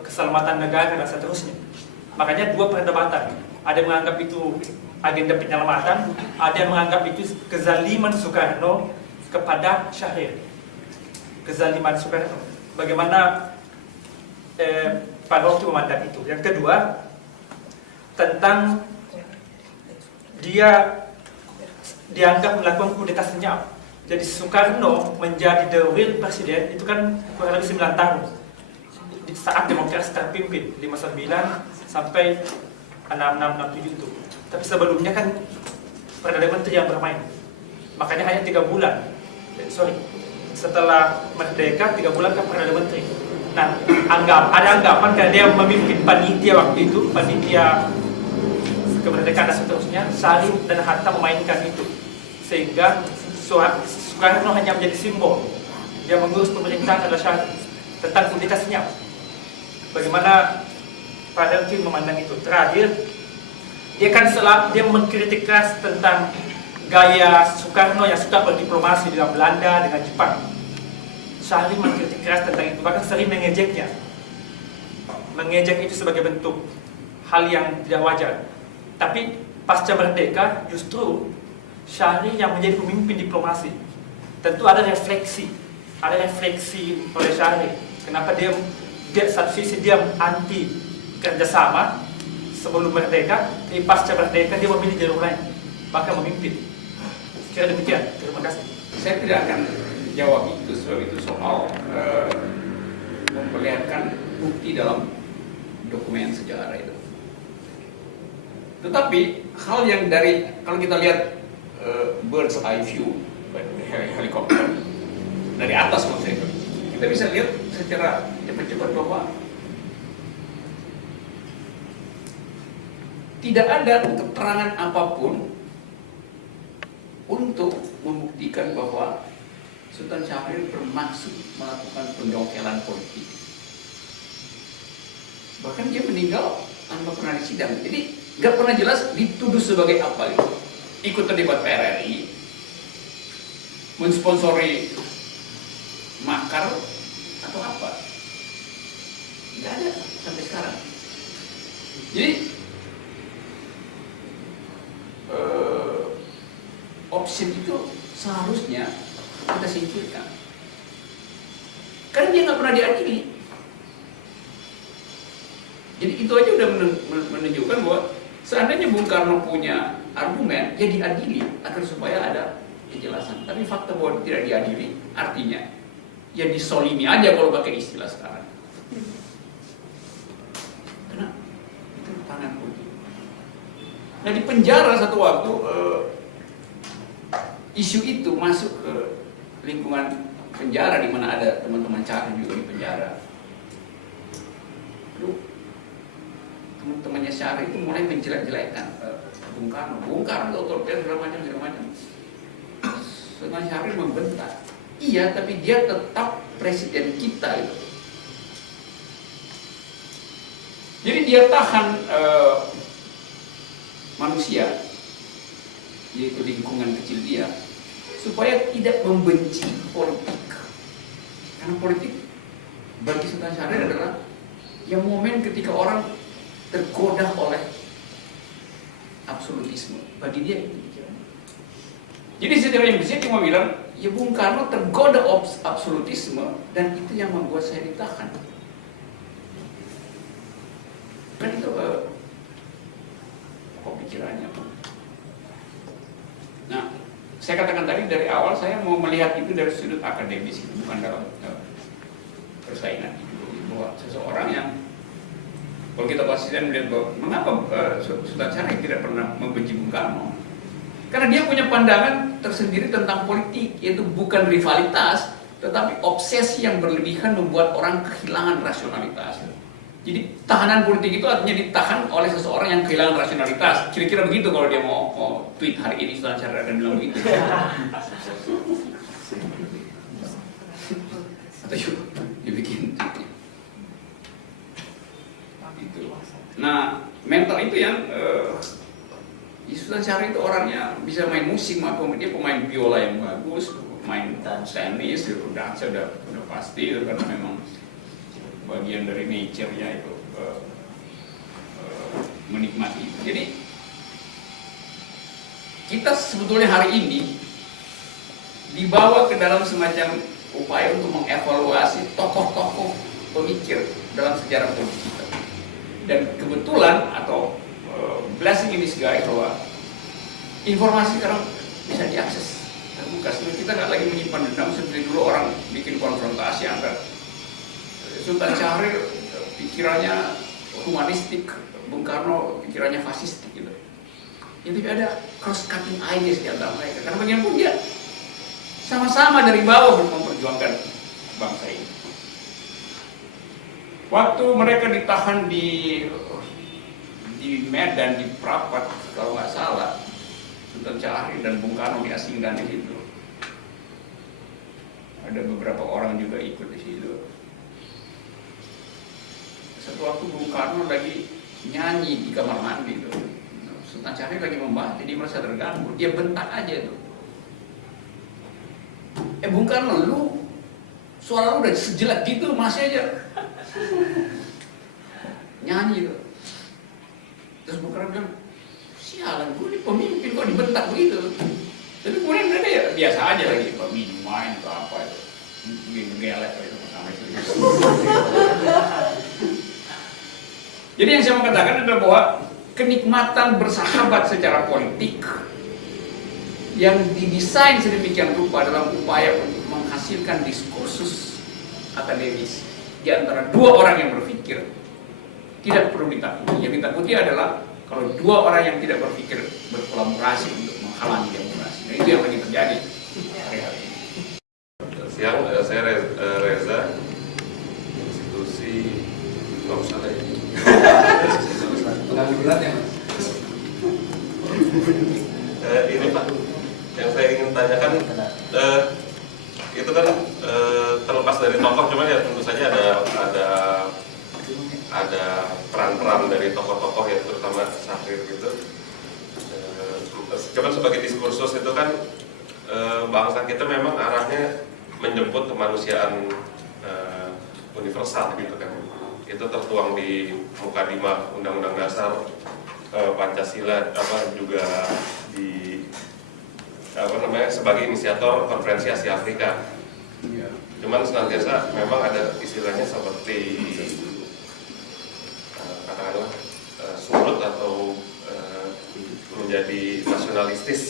keselamatan negara dan seterusnya. Makanya dua perdebatan. Ada yang menganggap itu agenda penyelamatan, ada yang menganggap itu kezaliman Soekarno kepada Syahrir. Kezaliman Soekarno. Bagaimana Pak Rocky memandang itu. Yang kedua, tentang dia dianggap melakukan kudeta senyap. Jadi Soekarno menjadi the real presiden itu kan kurang lebih 9 tahun. Di saat demokrasi terpimpin 59 sampai 6667 itu. Tapi sebelumnya kan Perdana Menteri yang bermain. Makanya hanya 3 bulan. Setelah merdeka 3 bulan ke Perdana Menteri. Nah, ada anggapan karena dia memimpin panitia waktu itu, panitia kemerdekaan dan seterusnya, Salim dan Hatta memainkan itu. Sehingga Soekarno hanya menjadi simbol. Dia mengurus pemerintahan adalah Syahrir. Tentang kudeta senyap. Bagaimana Pak Delkin memandang itu. Terakhir, dia mengkritik keras tentang gaya Soekarno yang suka berdiplomasi dengan Belanda, dengan Jepang. Syahrir mengkritik keras tentang itu, bahkan sering mengejeknya. Mengejek itu sebagai bentuk hal yang tidak wajar. Tapi pasca merdeka justru Syahrir yang menjadi pemimpin diplomasi. Tentu ada refleksi oleh Syahrir. Kenapa dia satu sisi dia anti kerjasama sebelum merdeka, tapi pasca merdeka dia memilih jalur lain, bahkan memimpin. Kira demikian. Terima kasih. Saya tidak akan jawab itu soal memperlihatkan bukti dalam dokumen sejarah itu. Tetapi hal yang kalau kita lihat bird's eye view helikopter dari atas maksudnya, kita bisa lihat secara cepat-cepat bahwa tidak ada keterangan apapun untuk membuktikan bahwa Sultan Syahrir bermaksud melakukan pendongkelan politik. Bahkan dia meninggal tanpa pernah disidang. Jadi nggak pernah jelas dituduh sebagai apa gitu. Ikut terlibat PRRI, mensponsori makar atau apa. Nggak ada sampai sekarang. Jadi opsi itu seharusnya kita singkirkan. Karena dia nggak pernah diadili. Jadi itu aja udah menunjukkan bahwa seandainya Bung Karno punya argumen, ya diadili agar supaya ada kejelasan. Tapi fakta bahwa tidak diadili, artinya ya disolimi aja kalau pakai istilah sekarang. Karena itu tangan putih. Nah di penjara satu waktu isu itu masuk ke lingkungan penjara di mana ada teman-teman Syahrir juga di penjara. Lalu teman-temannya Syahrir itu mulai menjelek-jelekan Bung Karno otoriter segala macam. Sultan Syahrir membentak, iya tapi dia tetap presiden kita itu. Jadi dia tahan manusia, yaitu lingkungan kecil dia, supaya tidak membenci politik. Karena politik bagi Sultan Syahrir adalah yang momen ketika orang tergoda oleh absolutisme. Bagi dia itu pikirannya. Jadi secara yang bisa cuma bilang, ya Bung Karno tergoda absolutisme dan itu yang membuat saya ditahan. Kan itu kok pikirannya. Nah, saya katakan tadi dari awal saya mau melihat itu dari sudut akademis, bukan dalam persaingan itu. Bahwa seseorang yang kalau kita pastikan melihat bahwa mengapa Sultan Syahrir tidak pernah membenci Bung Karno, karena dia punya pandangan tersendiri tentang politik, yaitu bukan rivalitas, tetapi obsesi yang berlebihan membuat orang kehilangan rasionalitas. Jadi Jadi tahanan politik itu artinya ditahan oleh seseorang yang kehilangan rasionalitas. Kira-kira begitu kalau dia mau tweet hari ini Sultan Syahrir dan bilang begitu. Atau dibikin itu. Nah, mental itu yang Sultan Syahrir itu orangnya bisa main musik, dia pemain biola yang bagus, main tenis, dansa udah pasti itu karena memang bagian dari nature-nya itu menikmati. Jadi kita sebetulnya hari ini dibawa ke dalam semacam upaya untuk mengevaluasi tokoh-tokoh pemikir dalam sejarah politik kita. Dan kebetulan atau blessing in disguise bahwa informasi sekarang bisa diakses terbuka. Kita nggak lagi menyimpan dendam seperti dulu orang bikin konfrontasi antara Sultan Syahrir pikirannya humanistik, Bung Karno pikirannya fasistik gitu. Jadi ada cross cutting ideas di antara mereka. Karena bagaimanapun dia sama-sama dari bawah memperjuangkan bangsa ini. Waktu mereka ditahan di Medan, di Prapat kalau nggak salah, Sultan Syahrir dan Bung Karno diasingkan di situ. Ada beberapa orang juga ikut di situ. Satu waktu Bung Karno lagi nyanyi di kamar mandi tuh. Sultan Syahrir lagi membahas, jadi merasa terganggu. Dia bentak aja tuh. Bung Karno, lu suara lu udah sejelek gitu masih aja nyanyi tuh. Terus Bung Karno bilang, sialan, gue ini pemimpin kok dibentak begitu. Tapi kemudian mereka ya biasa aja lagi, minum main atau apa itu, gelek itu pertama itu. Jadi yang saya mau katakan adalah bahwa kenikmatan bersahabat secara politik yang didesain sedemikian rupa dalam upaya untuk menghasilkan diskursus akademis di antara dua orang yang berpikir tidak perlu ditakuti. Yang ditakuti adalah kalau dua orang yang tidak berpikir berkolaborasi untuk menghalangi demokrasi. Nah itu yang lagi terjadi hari-hari ini. Siang, saya Reza, institusi nggak usah ya. Ini Pak, yang saya ingin tanyakan itu kan terlepas dari tokoh, cuman ya tentu saja ada peran-peran dari tokoh-tokoh ya, terutama Syahrir gitu. Cuman sebagai diskursus itu kan bangsa kita memang arahnya menjemput kemanusiaan universal gitu kan. Itu tertuang di Mukadimah Undang-Undang Dasar Pancasila, juga di sebagai inisiator Konferensi Asia Afrika. Cuman senantiasa memang ada istilahnya seperti katakanlah surut atau menjadi nasionalistis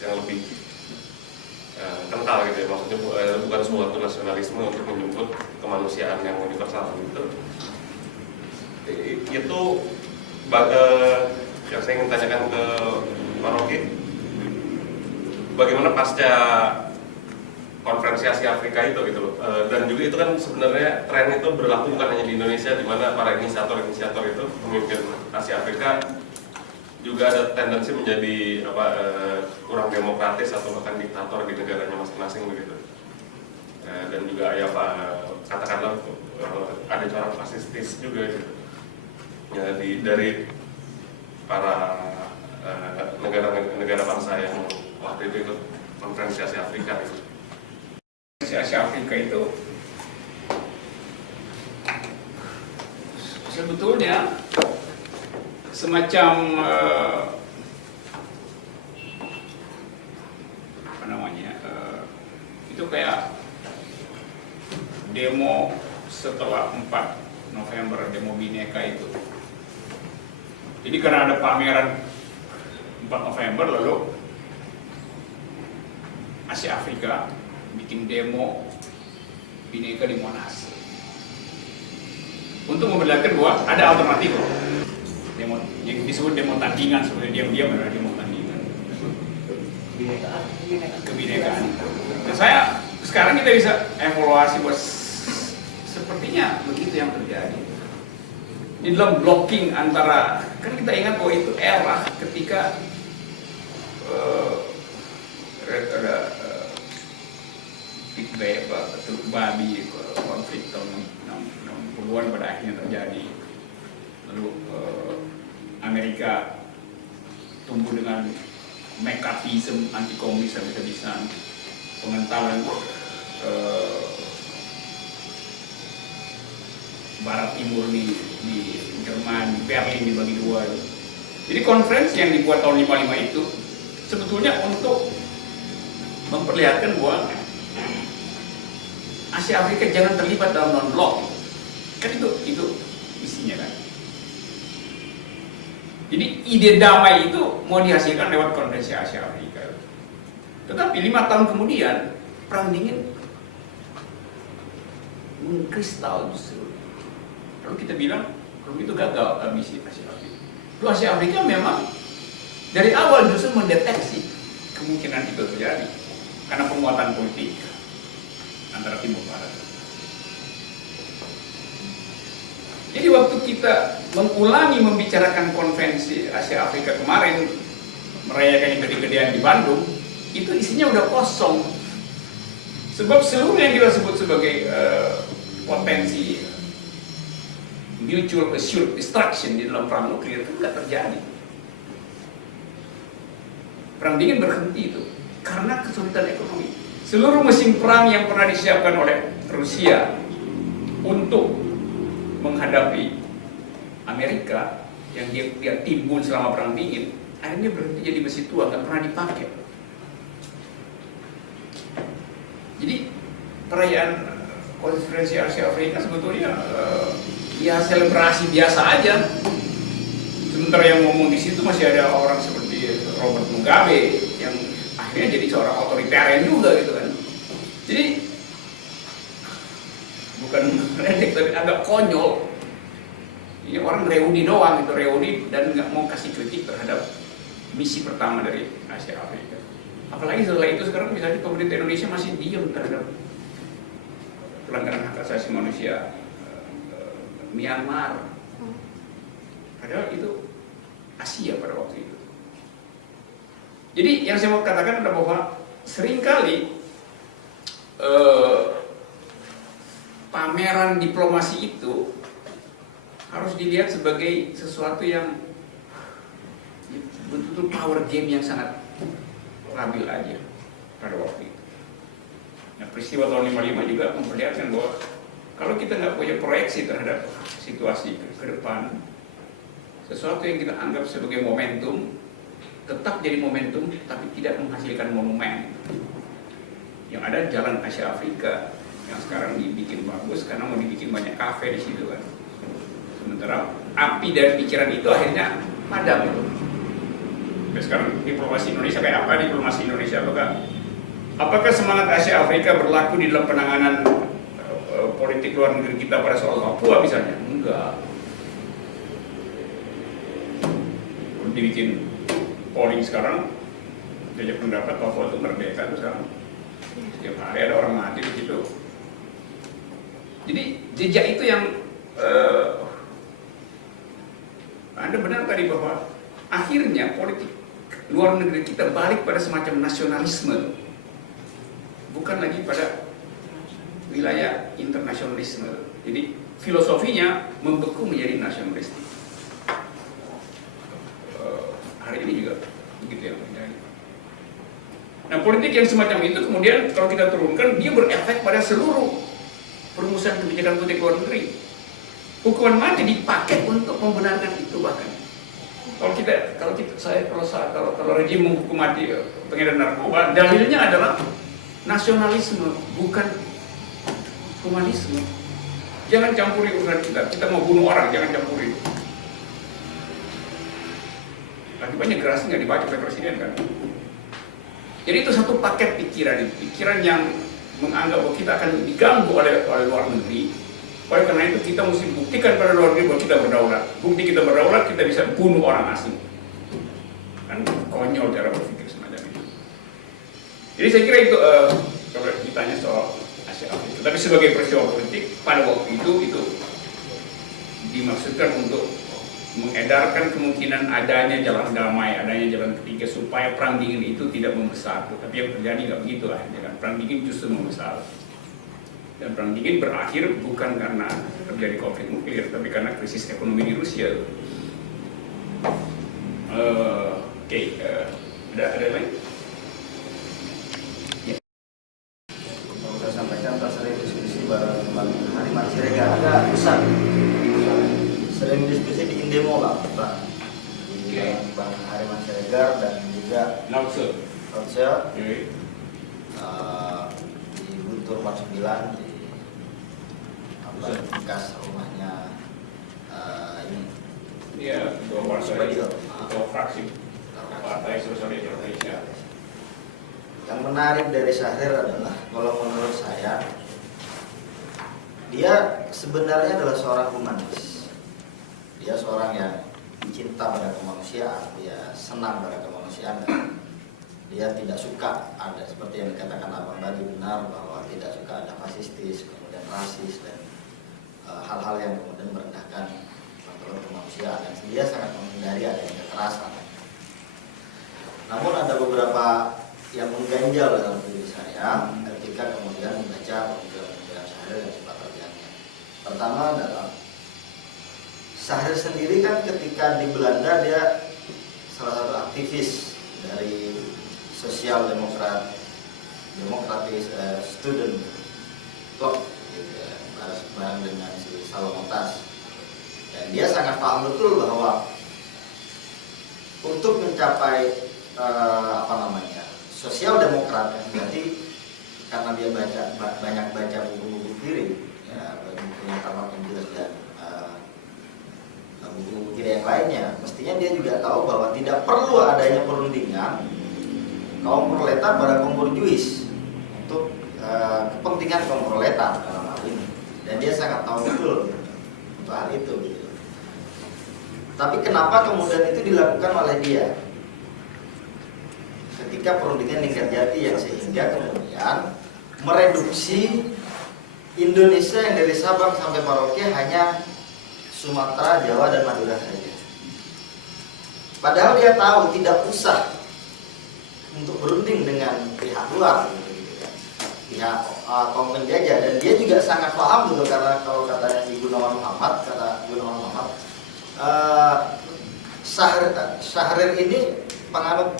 yang lebih kental gitu ya. Maksudnya bukan suatu nasionalisme untuk menjemput kemanusiaan yang universal gitu. Itu yang saya ingin tanyakan ke Pak Rocky, bagaimana pasca Konferensi Asia Afrika itu gitu loh. Dan juga itu kan sebenarnya tren itu berlaku bukan hanya di Indonesia, di mana para inisiator itu pemimpin Asia Afrika juga ada tendensi menjadi kurang demokratis atau bahkan diktator di negaranya masing-masing begitu. Dan juga ya katakanlah ada corak fasistis juga gitu. Ya, dari para negara bangsa yang waktu itu ikut Konferensi Asia Afrika gitu. Asia Afrika itu sebetulnya semacam itu kayak demo setelah 4 November, demo Bhinneka itu. Jadi karena ada pameran 4 November lalu Asia Afrika bikin demo Bhinneka di Monas untuk memperlihatkan bahwa ada alternatif loh. Demo yang disebut demo tandingan, sebenarnya diam-diam adalah demo tandingan kebinekaan. Nah, sekarang kita bisa evaluasi bahwa sepertinya begitu yang terjadi. di dalam blocking antara, kan kita ingat bahwa itu era ketika ada Big Bang, Teluk Babi, konflik tahun 60-an pada akhirnya terjadi. Lalu Amerika tumbuh dengan McCarthyism, anti komunis habis-habisan, pengentalan Barat Timur di Jerman, Berlin dibagi dua. Jadi konferensi yang dibuat tahun 55 itu sebetulnya untuk memperlihatkan bahwa Asia Afrika jangan terlibat dalam non-blok. Kan itu isinya kan. Jadi ide damai itu mau dihasilkan lewat konferensi Asia Afrika. Tetapi 5 tahun kemudian perang dingin mengkristal justru. Lalu kita bilang kalau itu gagal misi Asia Afrika. Itu Asia Afrika memang dari awal justru mendeteksi kemungkinan itu terjadi karena penguatan politik antara Timur Barat. Jadi waktu kita mengulangi membicarakan konvensi Asia Afrika kemarin, merayakan yang gede-gedean di Bandung, itu isinya udah kosong. Sebab seluruh yang kita sebut sebagai potensi mutual assured destruction di dalam perang nuklir itu nggak terjadi. Perang dingin berhenti itu karena kesulitan ekonomi. Seluruh mesin perang yang pernah disiapkan oleh Rusia untuk menghadapi Amerika yang dia timbun selama perang dingin, akhirnya berhenti jadi mesin tua, nggak pernah dipakai. Jadi perayaan konferensi Asia Afrika sebetulnya ya selebrasi biasa aja. Sementara yang ngomong di situ masih ada orang seperti Robert Mugabe yang akhirnya jadi seorang otoritarian juga gitu kan. Jadi bukan redek tapi agak konyol. Ini orang reuni doang itu, reuni dan nggak mau kasih kritik terhadap misi pertama dari Asia Afrika. Apalagi setelah itu sekarang misalnya pemerintah Indonesia masih diam terhadap pelanggaran hak asasi manusia Myanmar. Padahal itu Asia pada waktu itu. Jadi yang saya mau katakan adalah bahwa seringkali pameran diplomasi itu harus dilihat sebagai sesuatu yang betul-betul power game yang sangat labil aja pada waktu itu. Nah, peristiwa tahun 55 juga memperlihatkan bahwa kalau kita nggak punya proyeksi terhadap situasi ke depan, sesuatu yang kita anggap sebagai momentum tetap jadi momentum tapi tidak menghasilkan monumen. Yang ada jalan Asia Afrika yang sekarang dibikin bagus karena mau dibikin banyak kafe di situ kan. Sementara api dari pikiran itu akhirnya padam itu. Nah, sekarang diplomasi Indonesia kayak apa? Diplomasi Indonesia apakah semangat Asia Afrika berlaku di dalam penanganan politik luar negeri kita pada soal Papua misalnya? Enggak. Dibikin polling sekarang, jajak pendapat Papua itu merdeka tuh sekarang. Setiap hari ada orang mati di situ. Jadi jejak itu yang Anda benar tadi bahwa akhirnya politik luar negeri kita balik pada semacam nasionalisme, bukan lagi pada wilayah internasionalisme. Jadi filosofinya membeku menjadi nasionalistik. Hari ini juga begitu yang terjadi. Nah, politik yang semacam itu kemudian kalau kita turunkan, dia berefek pada seluruh perumusan kebijakan politik luar negeri. Hukuman mati dipakai untuk membenarkan itu bahkan. Kalau rejim menghukum mati pengedar narkoba, dalilnya adalah nasionalisme, bukan humanisme. Jangan campuri urusan kita. Kita mau bunuh orang, jangan campuri. Akibatnya gerasi nggak dibaca oleh presiden kan. Jadi itu satu paket pikiran yang menganggap bahwa kita akan diganggu oleh luar negeri. Oleh karena itu kita mesti buktikan pada luar negeri bahwa kita berdaulat. Bukti kita berdaulat, kita bisa bunuh orang asing. Kan konyol cara berpikir semacam itu. Jadi saya kira itu kalau ditanya soal Asia Afrika. Tapi sebagai peristiwa politik pada waktu itu dimaksudkan untuk mengedarkan kemungkinan adanya jalan damai, adanya jalan ketiga supaya perang dingin itu tidak membesar. Tapi yang terjadi nggak begitu lah, ya kan? Perang dingin justru membesar. Dan perang dingin berakhir bukan karena terjadi konflik nuklir, tapi karena krisis ekonomi di Rusia. Ada lain? Kalau saya sampaikan, pas sering diskusi bareng Bang Hariman Siregar, agak besar. Sering diskusi di Indemo lah, Pak. Di Bang Hariman Siregar dan juga Langsung. Rotsel di Guntur 49 di bekas rumahnya ini. Iya, ketua partai, ketua fraksi Partai Sosialis Indonesia. Yang menarik dari Syahrir adalah, kalau menurut saya, dia sebenarnya adalah seorang humanis. Dia seorang yang cinta pada kemanusiaan, dia senang pada kemanusiaan, dan dia tidak suka ada seperti yang dikatakan Abang tadi, benar bahwa tidak suka ada fasistis, kemudian rasis dan hal-hal yang kemudian merendahkan martabat kemanusiaan, dan dia sangat menghindari adanya kekerasan. Namun ada beberapa yang mengganjal dalam diri saya ketika kemudian membaca pemikiran Syahrir dan sifat terlihatnya. Pertama adalah Syahrir sendiri kan ketika di Belanda dia salah satu aktivis dari sosial demokratis student club gitu ya, bareng dengan si Salomon Tas. Dan dia sangat paham betul bahwa untuk mencapai sosial demokrat, berarti karena dia banyak baca buku-buku kiri, ya, bukunya Karl Marx dan buku kiri yang lainnya, mestinya dia juga tahu bahwa tidak perlu adanya perundingan kaum proletar pada kaum borjuis untuk kepentingan kaum proletar dalam hal ini, dan dia sangat tahu betul untuk hal itu gitu. Tapi kenapa kemudian itu dilakukan oleh dia ketika perundingan tingkat jati, yang sehingga kemudian mereduksi Indonesia yang dari Sabang sampai Merauke hanya Sumatera, Jawa, dan Madura saja. Padahal dia tahu tidak usah untuk berunding dengan pihak luar, pihak kaum penjajah, dan dia juga sangat paham gitu, karena kalau katanya di Gunawan Muhammad, Syahrir ini penganut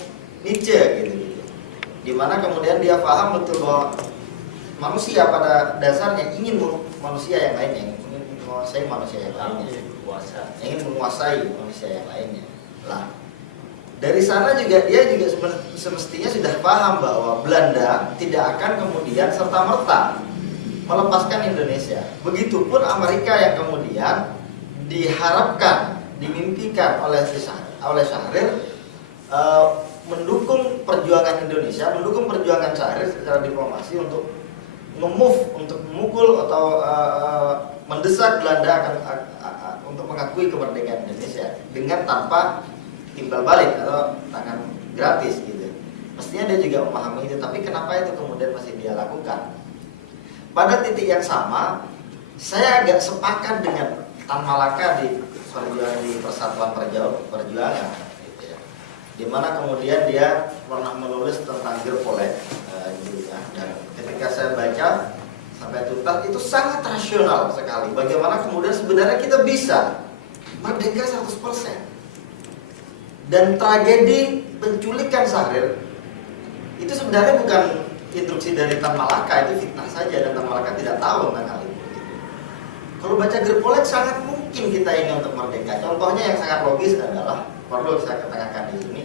Nietzsche gitu. Dimana kemudian dia paham betul bahwa manusia pada dasarnya ingin manusia yang lainnya, ingin menguasai manusia yang lainnya, ingin menguasai manusia yang lainnya. Lah, dari sana juga dia juga semestinya sudah paham bahwa Belanda tidak akan kemudian serta-merta melepaskan Indonesia. Begitupun Amerika yang kemudian diharapkan, dimimpikan oleh Syahrir mendukung perjuangan Indonesia, mendukung perjuangan Syahrir secara diplomasi untuk untuk memukul atau mendesak Belanda untuk mengakui kemerdekaan Indonesia dengan tanpa timbal balik atau tangan gratis gitu. Mestinya dia juga memahami itu, tapi kenapa itu kemudian masih dia lakukan? Pada titik yang sama, saya agak sepakat dengan Tan Malaka di Persatuan Perjuangan, gitu ya. Dimana kemudian dia pernah menulis tentang Gerpolek, gitu ya. Dan ketika saya baca sampai tuntas, itu sangat rasional sekali. Bagaimana kemudian sebenarnya kita bisa merdeka 100%. Dan tragedi penculikan Syahrir itu sebenarnya bukan instruksi dari Tan Malaka, itu fitnah saja, dan Tan Malaka tidak tahu tentang hal itu. Kalau baca Gerpolek, sangat mungkin kita ini untuk merdeka. Contohnya yang sangat logis adalah, perlu saya katakan di sini,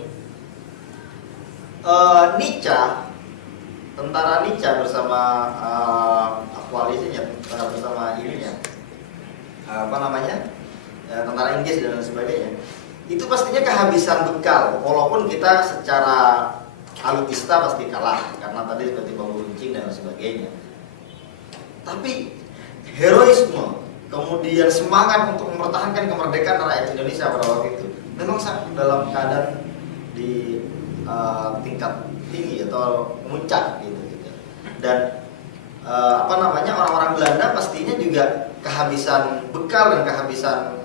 Nietzsche, tentara Nietzsche bersama koalisinya, bersama ininya, tentara Inggris dan sebagainya, itu pastinya kehabisan bekal, walaupun kita secara alutista pasti kalah karena tadi seperti bambu runcing dan sebagainya. Tapi heroisme, kemudian semangat untuk mempertahankan kemerdekaan rakyat Indonesia pada waktu itu memang dalam keadaan di tingkat tinggi atau puncak gitu. Dan orang-orang Belanda pastinya juga kehabisan bekal dan kehabisan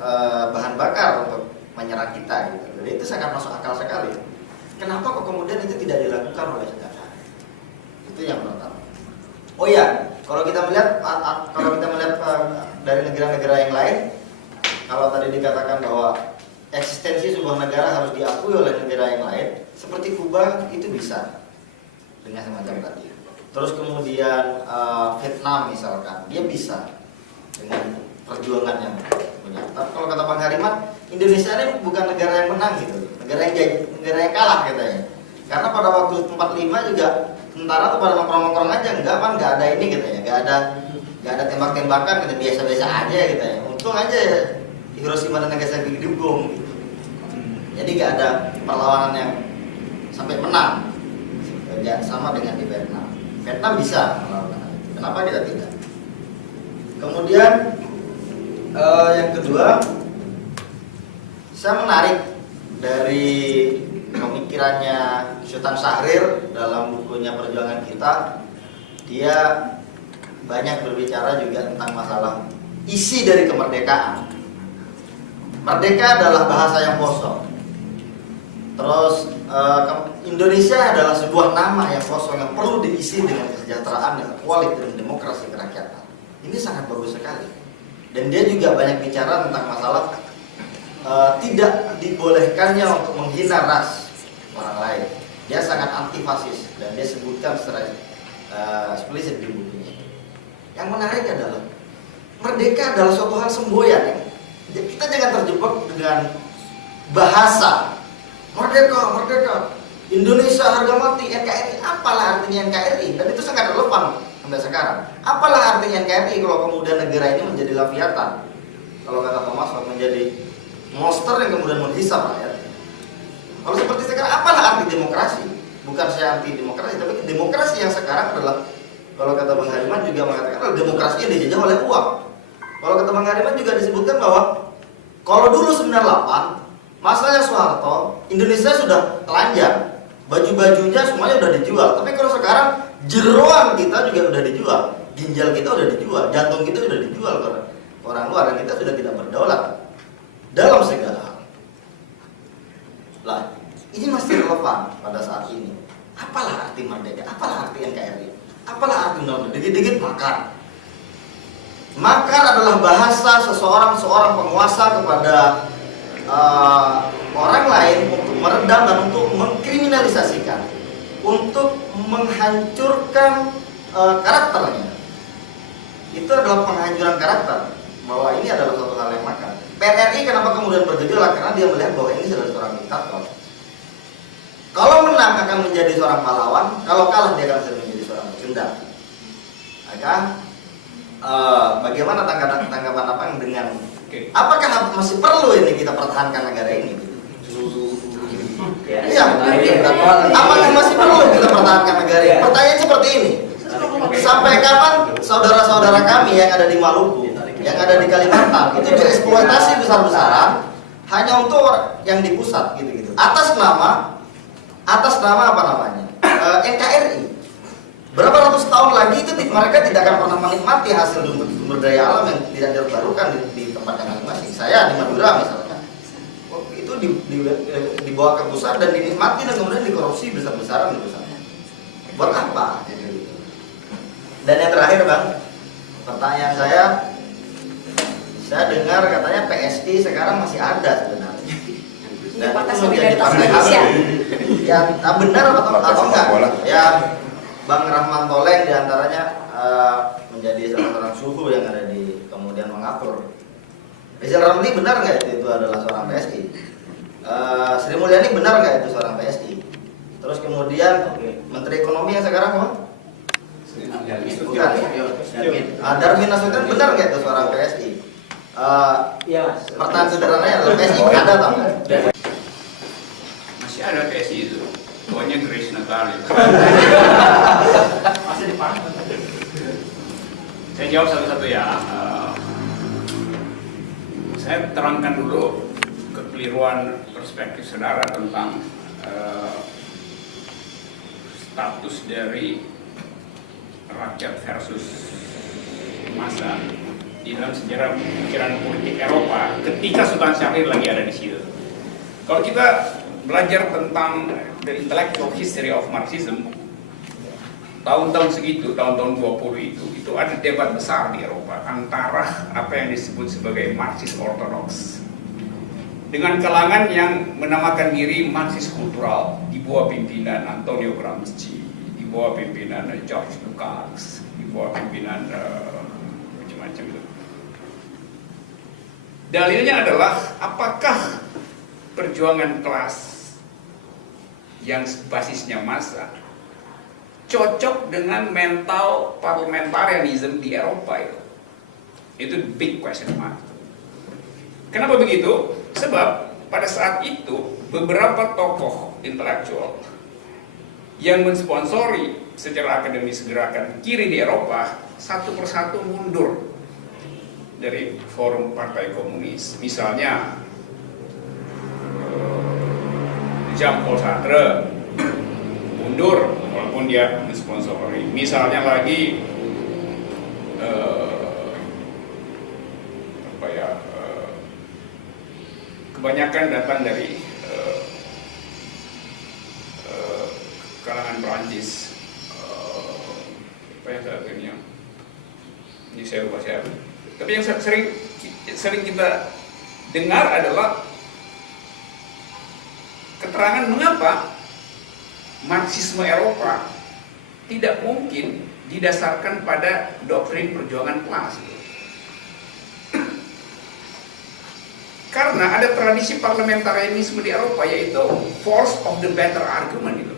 bahan bakar untuk menyerang kita gitu. Jadi itu sangat masuk akal sekali. Kenapa kok kemudian itu tidak dilakukan oleh negara? Itu yang pertama. Oh ya, kalau kita melihat dari negara-negara yang lain, kalau tadi dikatakan bahwa eksistensi sebuah negara harus diakui oleh negara yang lain, seperti Kuba itu bisa dengan semacam tadi. Terus kemudian Vietnam misalkan, dia bisa dengan perjuangan yang punya. Tapi kalau kata Bang Hariman, Indonesia ini bukan negara yang menang gitu, negara yang kalah katanya. Karena pada waktu 45 juga tentara tuh pada nongkrong-nongkrong aja, nggak ada ini katanya, nggak ada tembak-tembakan, gitu, biasa-biasa aja gitu ya. Untung aja ya Hiroshima dan Nagasaki didukung. Gitu. Jadi nggak ada perlawanan yang sampai menang. Sama dengan di Vietnam. Vietnam bisa melakukan itu. Kenapa kita tidak? Kemudian yang kedua, saya menarik dari pemikirannya Sultan Syahrir dalam bukunya Perjuangan Kita. Dia banyak berbicara juga tentang masalah isi dari kemerdekaan. Merdeka adalah bahasa yang kosong. Terus Indonesia adalah sebuah nama yang kosong yang perlu diisi dengan kesejahteraan, dengan kualitas dan demokrasi kerakyatan. Ini sangat bagus sekali. Dan dia juga banyak bicara tentang masalah tidak dibolehkannya untuk menghina ras orang lain. Dia sangat anti fasis dan dia sebutkan secara eksplisit di bukunya. Yang menarik adalah merdeka adalah suatu hal semboyan. Kita jangan terjebak dengan bahasa merdeka, Indonesia harga mati, NKRI. Apalah artinya NKRI? Dan itu sangat relevan sampai sekarang. Apalah artinya NKRI kalau kemudian negara ini menjadi Leviathan? Kalau kata Thomas, menjadi monster yang kemudian menghisap rakyat. Kalau seperti sekarang, apalah arti demokrasi? Bukan saya anti demokrasi, tapi demokrasi yang sekarang adalah, kalau kata Bang Hariman juga mengatakan adalah demokrasi yang dijajah oleh uang. Kalau kata Bang Hariman juga disebutkan bahwa kalau dulu 98 masanya Soeharto, Indonesia sudah telanjang, baju-bajunya semuanya sudah dijual. Tapi kalau sekarang jeroan kita juga sudah dijual, ginjal kita sudah dijual, jantung kita sudah dijual ke orang luar, dan kita sudah tidak berdaulat dalam segala hal. Lah, ini masih relevan pada saat ini. Apalah arti merdeka? Apalah arti NKRI? Apalah arti undang-undang? Dikit-dikit makar. Makar adalah bahasa seorang penguasa kepada orang lain untuk meredam dan untuk mengkriminalisasikan, untuk menghancurkan karakternya. Itu adalah penghancuran karakter, bahwa ini adalah suatu hal yang makar. PNRI kenapa kemudian bergejolak? Karena dia melihat bahwa ini adalah seorang diktator. Kalau menang akan menjadi seorang pahlawan, kalau kalah dia akan menjadi seorang pecundang. Maka bagaimana tanggapan apa dengan apakah masih perlu ini kita pertahankan negara ini? Iya. Apakah masih perlu kita pertahankan negara ini? Pertanyaan seperti ini. Sampai kapan saudara-saudara kami yang ada di Maluku, yang ada di Kalimantan itu dieksploitasi besar-besaran hanya untuk yang di pusat gitu-gitu. Atas nama apa namanya? NKRI. Berapa ratus tahun lagi itu mereka tidak akan pernah menikmati hasil sumber daya alam yang tidak terbarukan di tempatnya masing-masing. Saya di Madura misalnya, itu dibawa ke pusat dan dinikmati dan kemudian dikorupsi besar-besaran di pusat. Buat apa? Dan yang terakhir Bang, pertanyaan saya dengar katanya PSI sekarang masih ada sebenarnya. Dan itu menjadi partai asli. Ya benar atau enggak? Ya Bang Rahman Toleng diantaranya menjadi salah seorang suhu yang ada di kemudian mengatur. Rizal Ramli benar nggak itu adalah seorang PSI? Sri Mulyani benar nggak itu seorang PSI? Terus kemudian Menteri Ekonomi yang sekarang Bang? Bukan. Darmin Nasution benar nggak itu seorang PSI? Pertanyaan sederhananya adalah PSI ada atau enggak? Masih ada PSI itu. Tuanya Grace Natali. Masih dipanggil. Saya jawab satu-satu ya. Saya terangkan dulu kekeliruan perspektif saudara tentang status dari rakyat versus massa. di dalam sejarah pikiran politik Eropa ketika Sultan Syahrir lagi ada di situ. Kalau kita belajar tentang the intellectual history of Marxism, tahun-tahun segitu, tahun-tahun 20 itu ada debat besar di Eropa antara apa yang disebut sebagai Marxist Orthodox dengan kalangan yang menamakan diri Marxist kultural di bawah pimpinan Antonio Gramsci, di bawah pimpinan George Lukács, di bawah pimpinan macam-macam itu. Dalilnya adalah apakah perjuangan kelas yang basisnya massa cocok dengan mental parliamentarianism di Eropa itu. Itu big question mark. Kenapa begitu? Sebab pada saat itu beberapa tokoh intelektual yang mensponsori secara akademis gerakan kiri di Eropa satu persatu mundur dari forum partai komunis. Misalnya Jean-Paul Sartre mundur walaupun dia mensponsori. Misalnya lagi kebanyakan datang dari kalangan Perancis. Apa yang saya ini ya? Ini saya lupa siapa. Tapi yang sering kita dengar adalah keterangan mengapa Marxisme Eropa tidak mungkin didasarkan pada doktrin perjuangan kelas. Karena ada tradisi parliamentarianisme di Eropa, yaitu force of the better argument itu.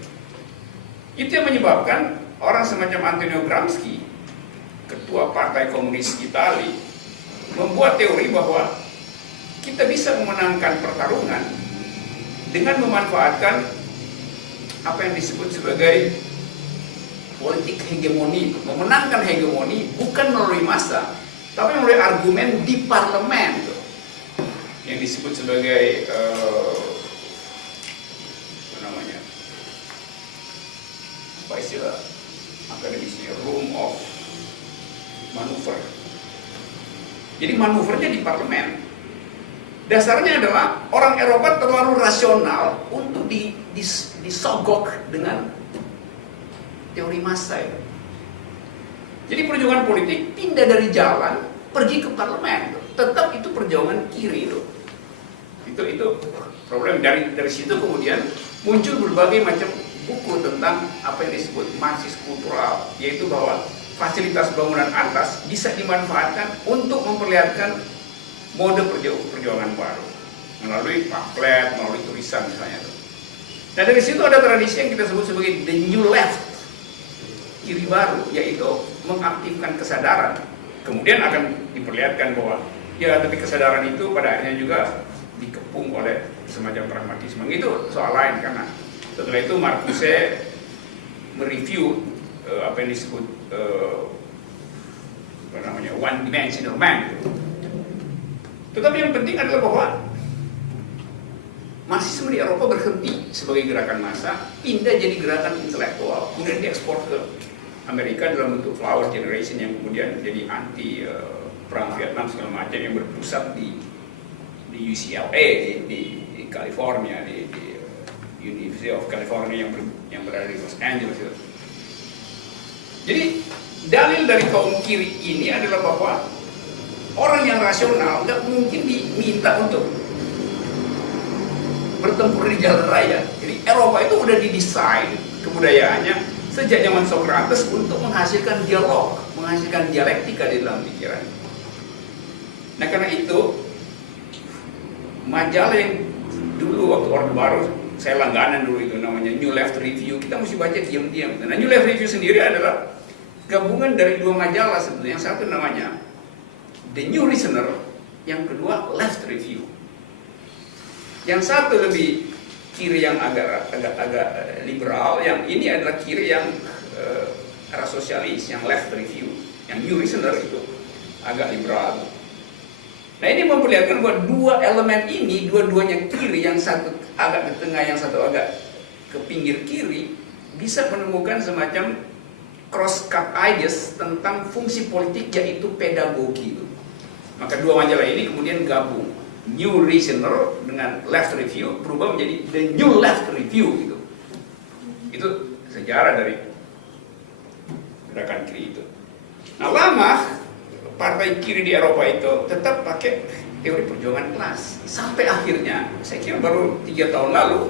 Itu yang menyebabkan orang semacam Antonio Gramsci, ketua Partai Komunis Italia, membuat teori bahwa kita bisa memenangkan pertarungan dengan memanfaatkan apa yang disebut sebagai politik hegemoni. Memenangkan hegemoni bukan melalui massa, tapi melalui argumen di parlemen, yang disebut sebagai apa istilah akademisnya, room of maneuver. Jadi manuvernya di parlemen. Dasarnya adalah orang Eropa terlalu rasional untuk disogok dengan teori massa itu. Jadi perjuangan politik pindah dari jalan pergi ke parlemen. Tetap itu perjuangan kiri itu. Itu problem. Dari situ kemudian muncul berbagai macam buku tentang apa yang disebut Marxist kultural, yaitu bahwa fasilitas bangunan atas bisa dimanfaatkan untuk memperlihatkan mode perjuangan baru melalui pamflet, melalui tulisan misalnya. Nah dari situ ada tradisi yang kita sebut sebagai the new left, kiri baru, yaitu mengaktifkan kesadaran. Kemudian akan diperlihatkan bahwa ya, tapi kesadaran itu pada akhirnya juga dikepung oleh semacam pragmatisme. Itu soal lain, karena setelah itu Marcuse mereview apa yang disebut one dimensional man. Tetapi yang penting adalah bahwa Marxisme di Eropa berhenti sebagai gerakan massa, pindah jadi gerakan intelektual, kemudian diekspor ke Amerika dalam bentuk flower generation yang kemudian jadi anti perang Vietnam segala macam, yang berpusat di UCLA di California, di University of California yang berada di Los Angeles. Jadi dalil dari kaum kiri ini adalah bahwa orang yang rasional nggak mungkin diminta untuk bertempur di jalan raya. Jadi Eropa itu udah didesain kebudayaannya sejak zaman Socrates untuk menghasilkan dialog, menghasilkan dialektika di dalam pikiran. Nah karena itu majalah yang dulu waktu Orde Baru saya langganan dulu itu namanya New Left Review, kita mesti baca diam-diam. Nah New Left Review sendiri adalah gabungan dari dua majalah sebetulnya. Yang satu namanya The New Reasoner, yang kedua Left Review. Yang satu lebih kiri yang agak liberal, yang ini adalah kiri yang arah sosialis, yang Left Review. Yang New Reasoner itu agak liberal. Nah ini memperlihatkan bahwa dua elemen ini, dua-duanya kiri, yang satu agak ke tengah, yang satu agak ke pinggir kiri, bisa menemukan semacam cross-cut ideas tentang fungsi politik, yaitu pedagogi. Maka dua majalah ini kemudian gabung, New Reasoner dengan Left Review berubah menjadi The New Left Review gitu. Itu sejarah dari gerakan kiri itu. Nah, lama partai kiri di Eropa itu tetap pakai teori perjuangan kelas sampai akhirnya, saya kira baru 3 tahun lalu,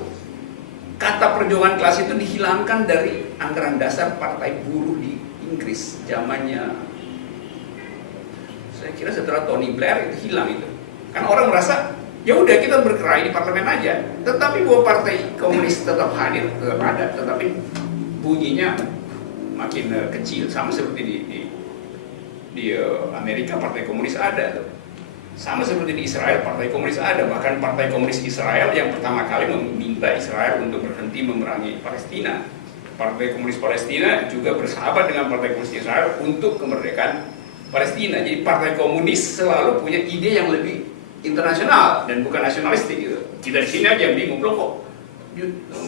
kata perjuangan kelas itu dihilangkan dari anggaran dasar partai buruh di Inggris zamannya. Saya kira setelah Tony Blair itu hilang itu. Karena orang merasa ya udah kita berkelahi di parlemen aja. Tetapi bahwa partai komunis tetap hadir, tetap ada, tetapi bunyinya makin kecil, sama seperti di Amerika partai komunis ada tuh. Sama seperti di Israel partai komunis ada, bahkan partai komunis Israel yang pertama kali meminta Israel untuk berhenti memerangi Palestina. Partai komunis Palestina juga bersahabat dengan partai komunis Israel untuk kemerdekaan Palestina. Jadi partai komunis selalu punya ide yang lebih internasional dan bukan nasionalistik gitu. Kita di sini aja bingung loh kok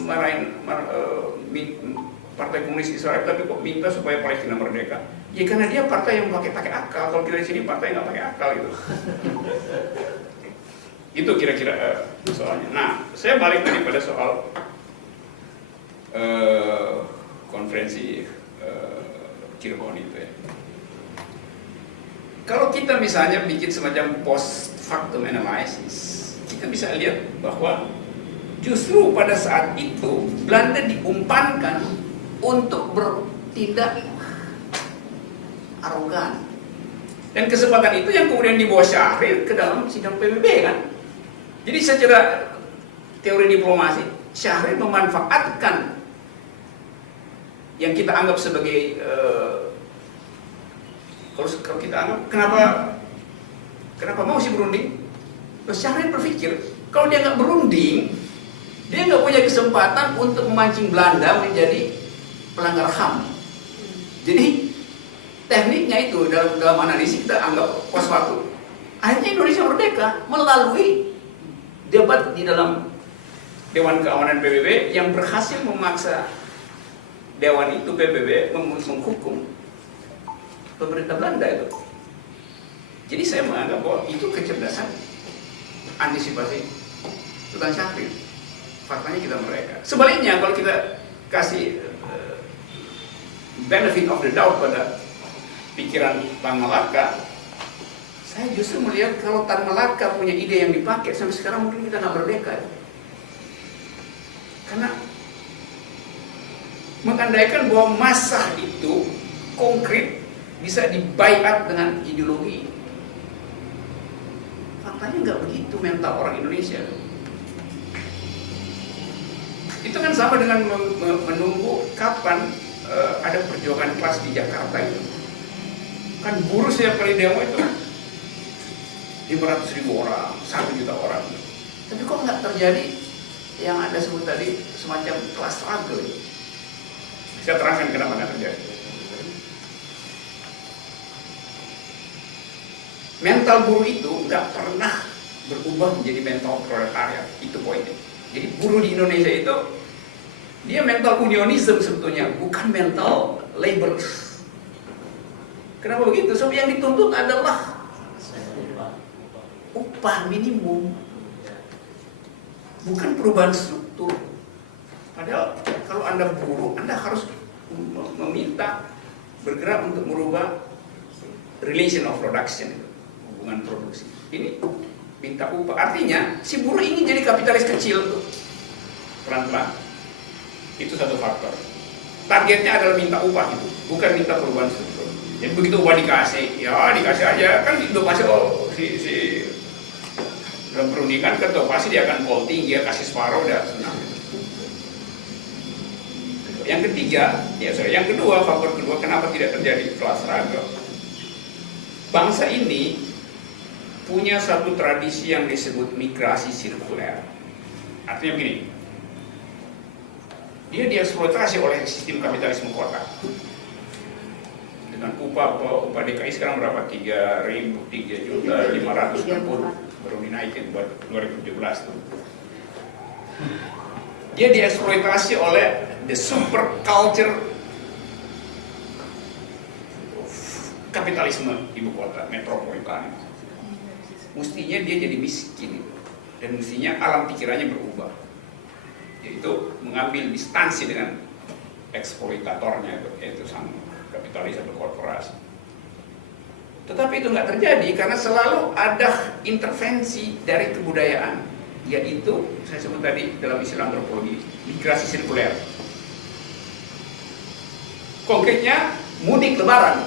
marahin partai komunis Israel tapi kok minta supaya Palestina merdeka. Ya karena dia partai yang pakai akal. Kalau kita di sini partai nggak pakai akal gitu. Itu kira-kira soalnya. Nah, saya balik tadi pada soal konferensi Cirebon itu ya. Kalau kita misalnya bikin semacam post factum analysis, kita bisa lihat bahwa justru pada saat itu Belanda diumpankan untuk bertindak arogan. Dan kesempatan itu yang kemudian dibawa Syahrir ke dalam sidang PBB kan. Jadi secara teori diplomasi, Syahrir memanfaatkan yang kita anggap sebagai kalau kita anggap kenapa mau sih berunding? Syahrir berpikir kalau dia nggak berunding, dia nggak punya kesempatan untuk memancing Belanda menjadi pelanggar HAM. Jadi tekniknya itu dalam analisis kita anggap pos waktu. Akhirnya Indonesia merdeka melalui debat di dalam Dewan Keamanan PBB yang berhasil memaksa Dewan itu PBB menghukum pemerintah Belanda itu. Jadi saya menganggap bahwa itu kecerdasan antisipasi Sultan Syahrir. Faktanya kita mereka. Sebaliknya kalau kita kasih benefit of the doubt pada pikiran Tan Malaka, saya justru melihat kalau Tan Malaka punya ide yang dipakai sampai sekarang mungkin kita nggak merdeka. Karena mengandaikan bahwa massa itu konkret bisa dibaiat dengan ideologi. Faktanya nggak begitu mental orang Indonesia. Itu kan sama dengan menunggu kapan ada perjuangan kelas di Jakarta itu. Kan buruh setiap kali demo itu 500.000 orang, 1 juta orang. Tapi kok nggak terjadi yang Anda sebut tadi semacam kelas struggle? Saya terangkan kenapa nggak terjadi. Mental buruh itu nggak pernah berubah menjadi mental proletariat, itu poinnya. Jadi buruh di Indonesia itu dia mental unionisme sebetulnya, bukan mental labor. Kenapa begitu? Sebab yang dituntut adalah upah minimum, bukan perubahan struktur. Padahal kalau Anda buruh, Anda harus meminta bergerak untuk merubah relation of production, hubungan produksi. Ini minta upah. Artinya si buruh ingin jadi kapitalis kecil tuh, pelan-pelan. Itu satu faktor. Targetnya adalah minta upah itu, bukan minta perubahan struktur. Jadi begitu upah dikasih, ya dikasih aja. Kan itu pasti si dalam perundingan ketua pasti dia akan polting, dia kasih separuh, udah senang. Yang ketiga, yang kedua, faktor kedua, kenapa tidak terjadi kelas struggle? Bangsa ini punya satu tradisi yang disebut migrasi sirkuler. Artinya begini, dia dieksploitasi oleh sistem kapitalisme kota. Dengan upah DKI sekarang berapa? 3.560 baru dinaikin buat 2017 tuh. Dia dieksploitasi oleh the super culture kapitalisme ibu kota metropolitan. mestinya dia jadi miskin dan mestinya alam pikirannya berubah, yaitu mengambil distansi dengan eksploitatornya, yaitu sang kapitalis atau korporasi. Tetapi itu nggak terjadi karena selalu ada intervensi dari kebudayaan, yaitu saya sebut tadi dalam istilah antropologi migrasi sirkuler. Konkretnya mudik lebaran.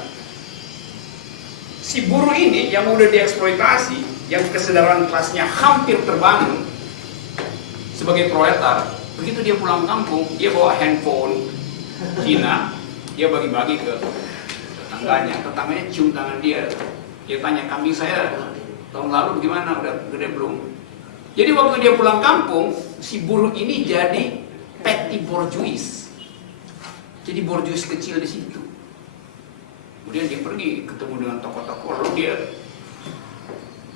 Si buruh ini yang udah dieksploitasi, yang kesadaran kelasnya hampir terbangun sebagai proletar, begitu dia pulang kampung, dia bawa handphone Cina, dia bagi-bagi ke tetangganya cium tangan dia tanya, kambing saya tahun lalu bagaimana, udah gede belum? Jadi waktu dia pulang kampung, si buruh ini jadi petty bourgeois, jadi bourgeois kecil di situ. Kemudian dia pergi ketemu dengan tokoh-tokoh, lalu dia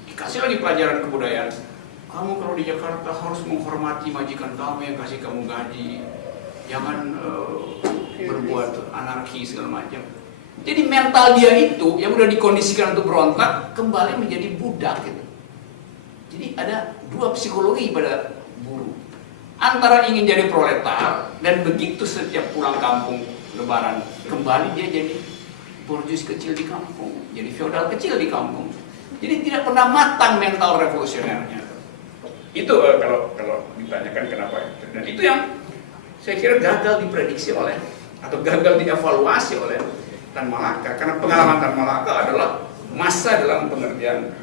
dikasih lagi pelajaran kebudayaan. Kamu kalau di Jakarta harus menghormati majikan kamu yang kasih kamu gaji, jangan berbuat anarki segala macam. Jadi mental dia itu yang udah dikondisikan untuk berontak kembali menjadi budak gitu. Jadi ada dua psikologi pada buruh. Antara ingin jadi proletar dan begitu setiap pulang kampung lebaran kembali dia jadi bourgeois kecil di kampung, jadi feodal kecil di kampung. Jadi tidak pernah matang mental revolusionernya. Itu kalau ditanyakan kenapa. Dan itu yang saya kira gagal diprediksi oleh atau gagal dievaluasi oleh Tan Malaka, karena pengalaman Tan Malaka adalah masa dalam pengertian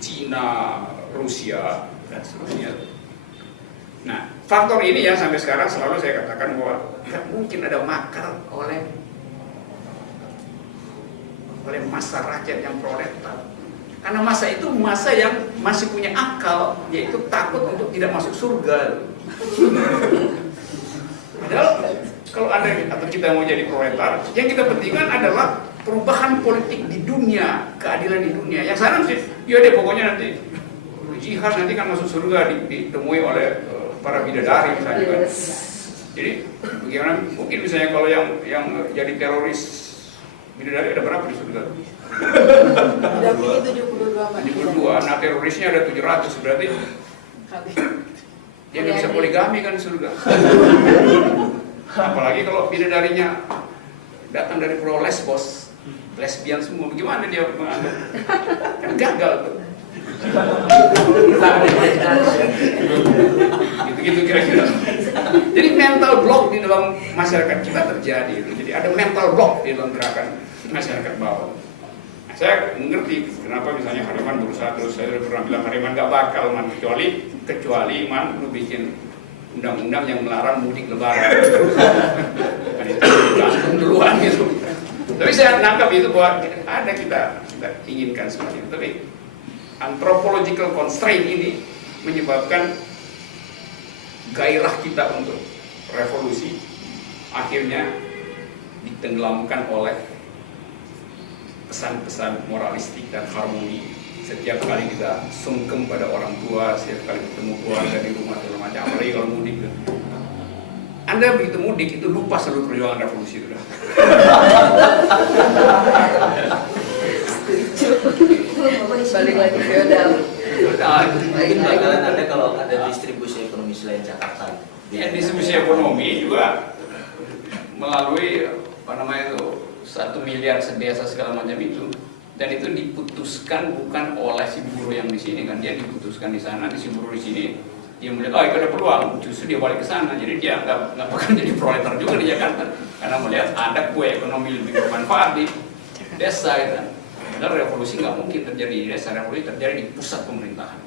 Cina, Rusia, dan seterusnya. Nah, faktor ini yang sampai sekarang selalu saya katakan bahwa tidak mungkin ada makar oleh masa rakyat yang proletar. Karena masa itu masa yang masih punya akal, yaitu takut untuk tidak masuk surga. Padahal kalau ada atau kita mau jadi proletar, yang kita pentingkan adalah perubahan politik di dunia, keadilan di dunia. Yang sekarang sih, ya deh pokoknya nanti jihad nanti kan masuk surga ditemui oleh para bidadari misalnya kan. Jadi bagaimana mungkin misalnya kalau yang jadi teroris bidadari ada berapa di surga? 72. Nah terorisnya ada 700 berarti dia nggak bisa poligami kan di surga. Apalagi kalau bidadarinya datang dari pulau Lesbos, lesbian semua, bagaimana dia menganggap? Kan gagal tuh. Gitu-gitu kira-kira. Jadi mental block di dalam masyarakat kita terjadi. Jadi ada mental block di dalam gerakan masyarakat bawah. Nah, saya mengerti kenapa misalnya Hariman berusaha terus, saya sudah pernah bilang Hariman gak bakal man, kecuali man lu bikin undang-undang yang melarang mudik lebaran. Kan itu gantung duluan gitu. Tapi saya nangkap itu bahwa ada kita inginkan seperti itu. Tapi anthropological constraint ini menyebabkan gairah kita untuk revolusi akhirnya ditenggelamkan oleh pesan-pesan moralistik dan harmoni. Setiap kali kita sungkem pada orang tua, setiap kali ketemu keluarga di rumah segala macam, apalagi kalau mudik. Anda begitu mudik itu lupa seluruh perjuangan revolusi itu. Balik lagi feodal. Mungkin bakalan ada kalau ada distribusi ekonomi selain Jakarta. Ya, distribusi ekonomi juga melalui apa namanya itu 1 miliar sedesa segala macam itu, dan itu diputuskan bukan oleh si buruh yang di sini kan, dia diputuskan di sana, di si buruh di sini dia melihat oh itu ada peluang, justru dia balik ke sana, jadi dia nggak bakal jadi proletar juga di Jakarta karena melihat ada kue ekonomi lebih bermanfaat di desa gitu. Padahal revolusi nggak mungkin terjadi di desa, revolusi terjadi di pusat pemerintahan.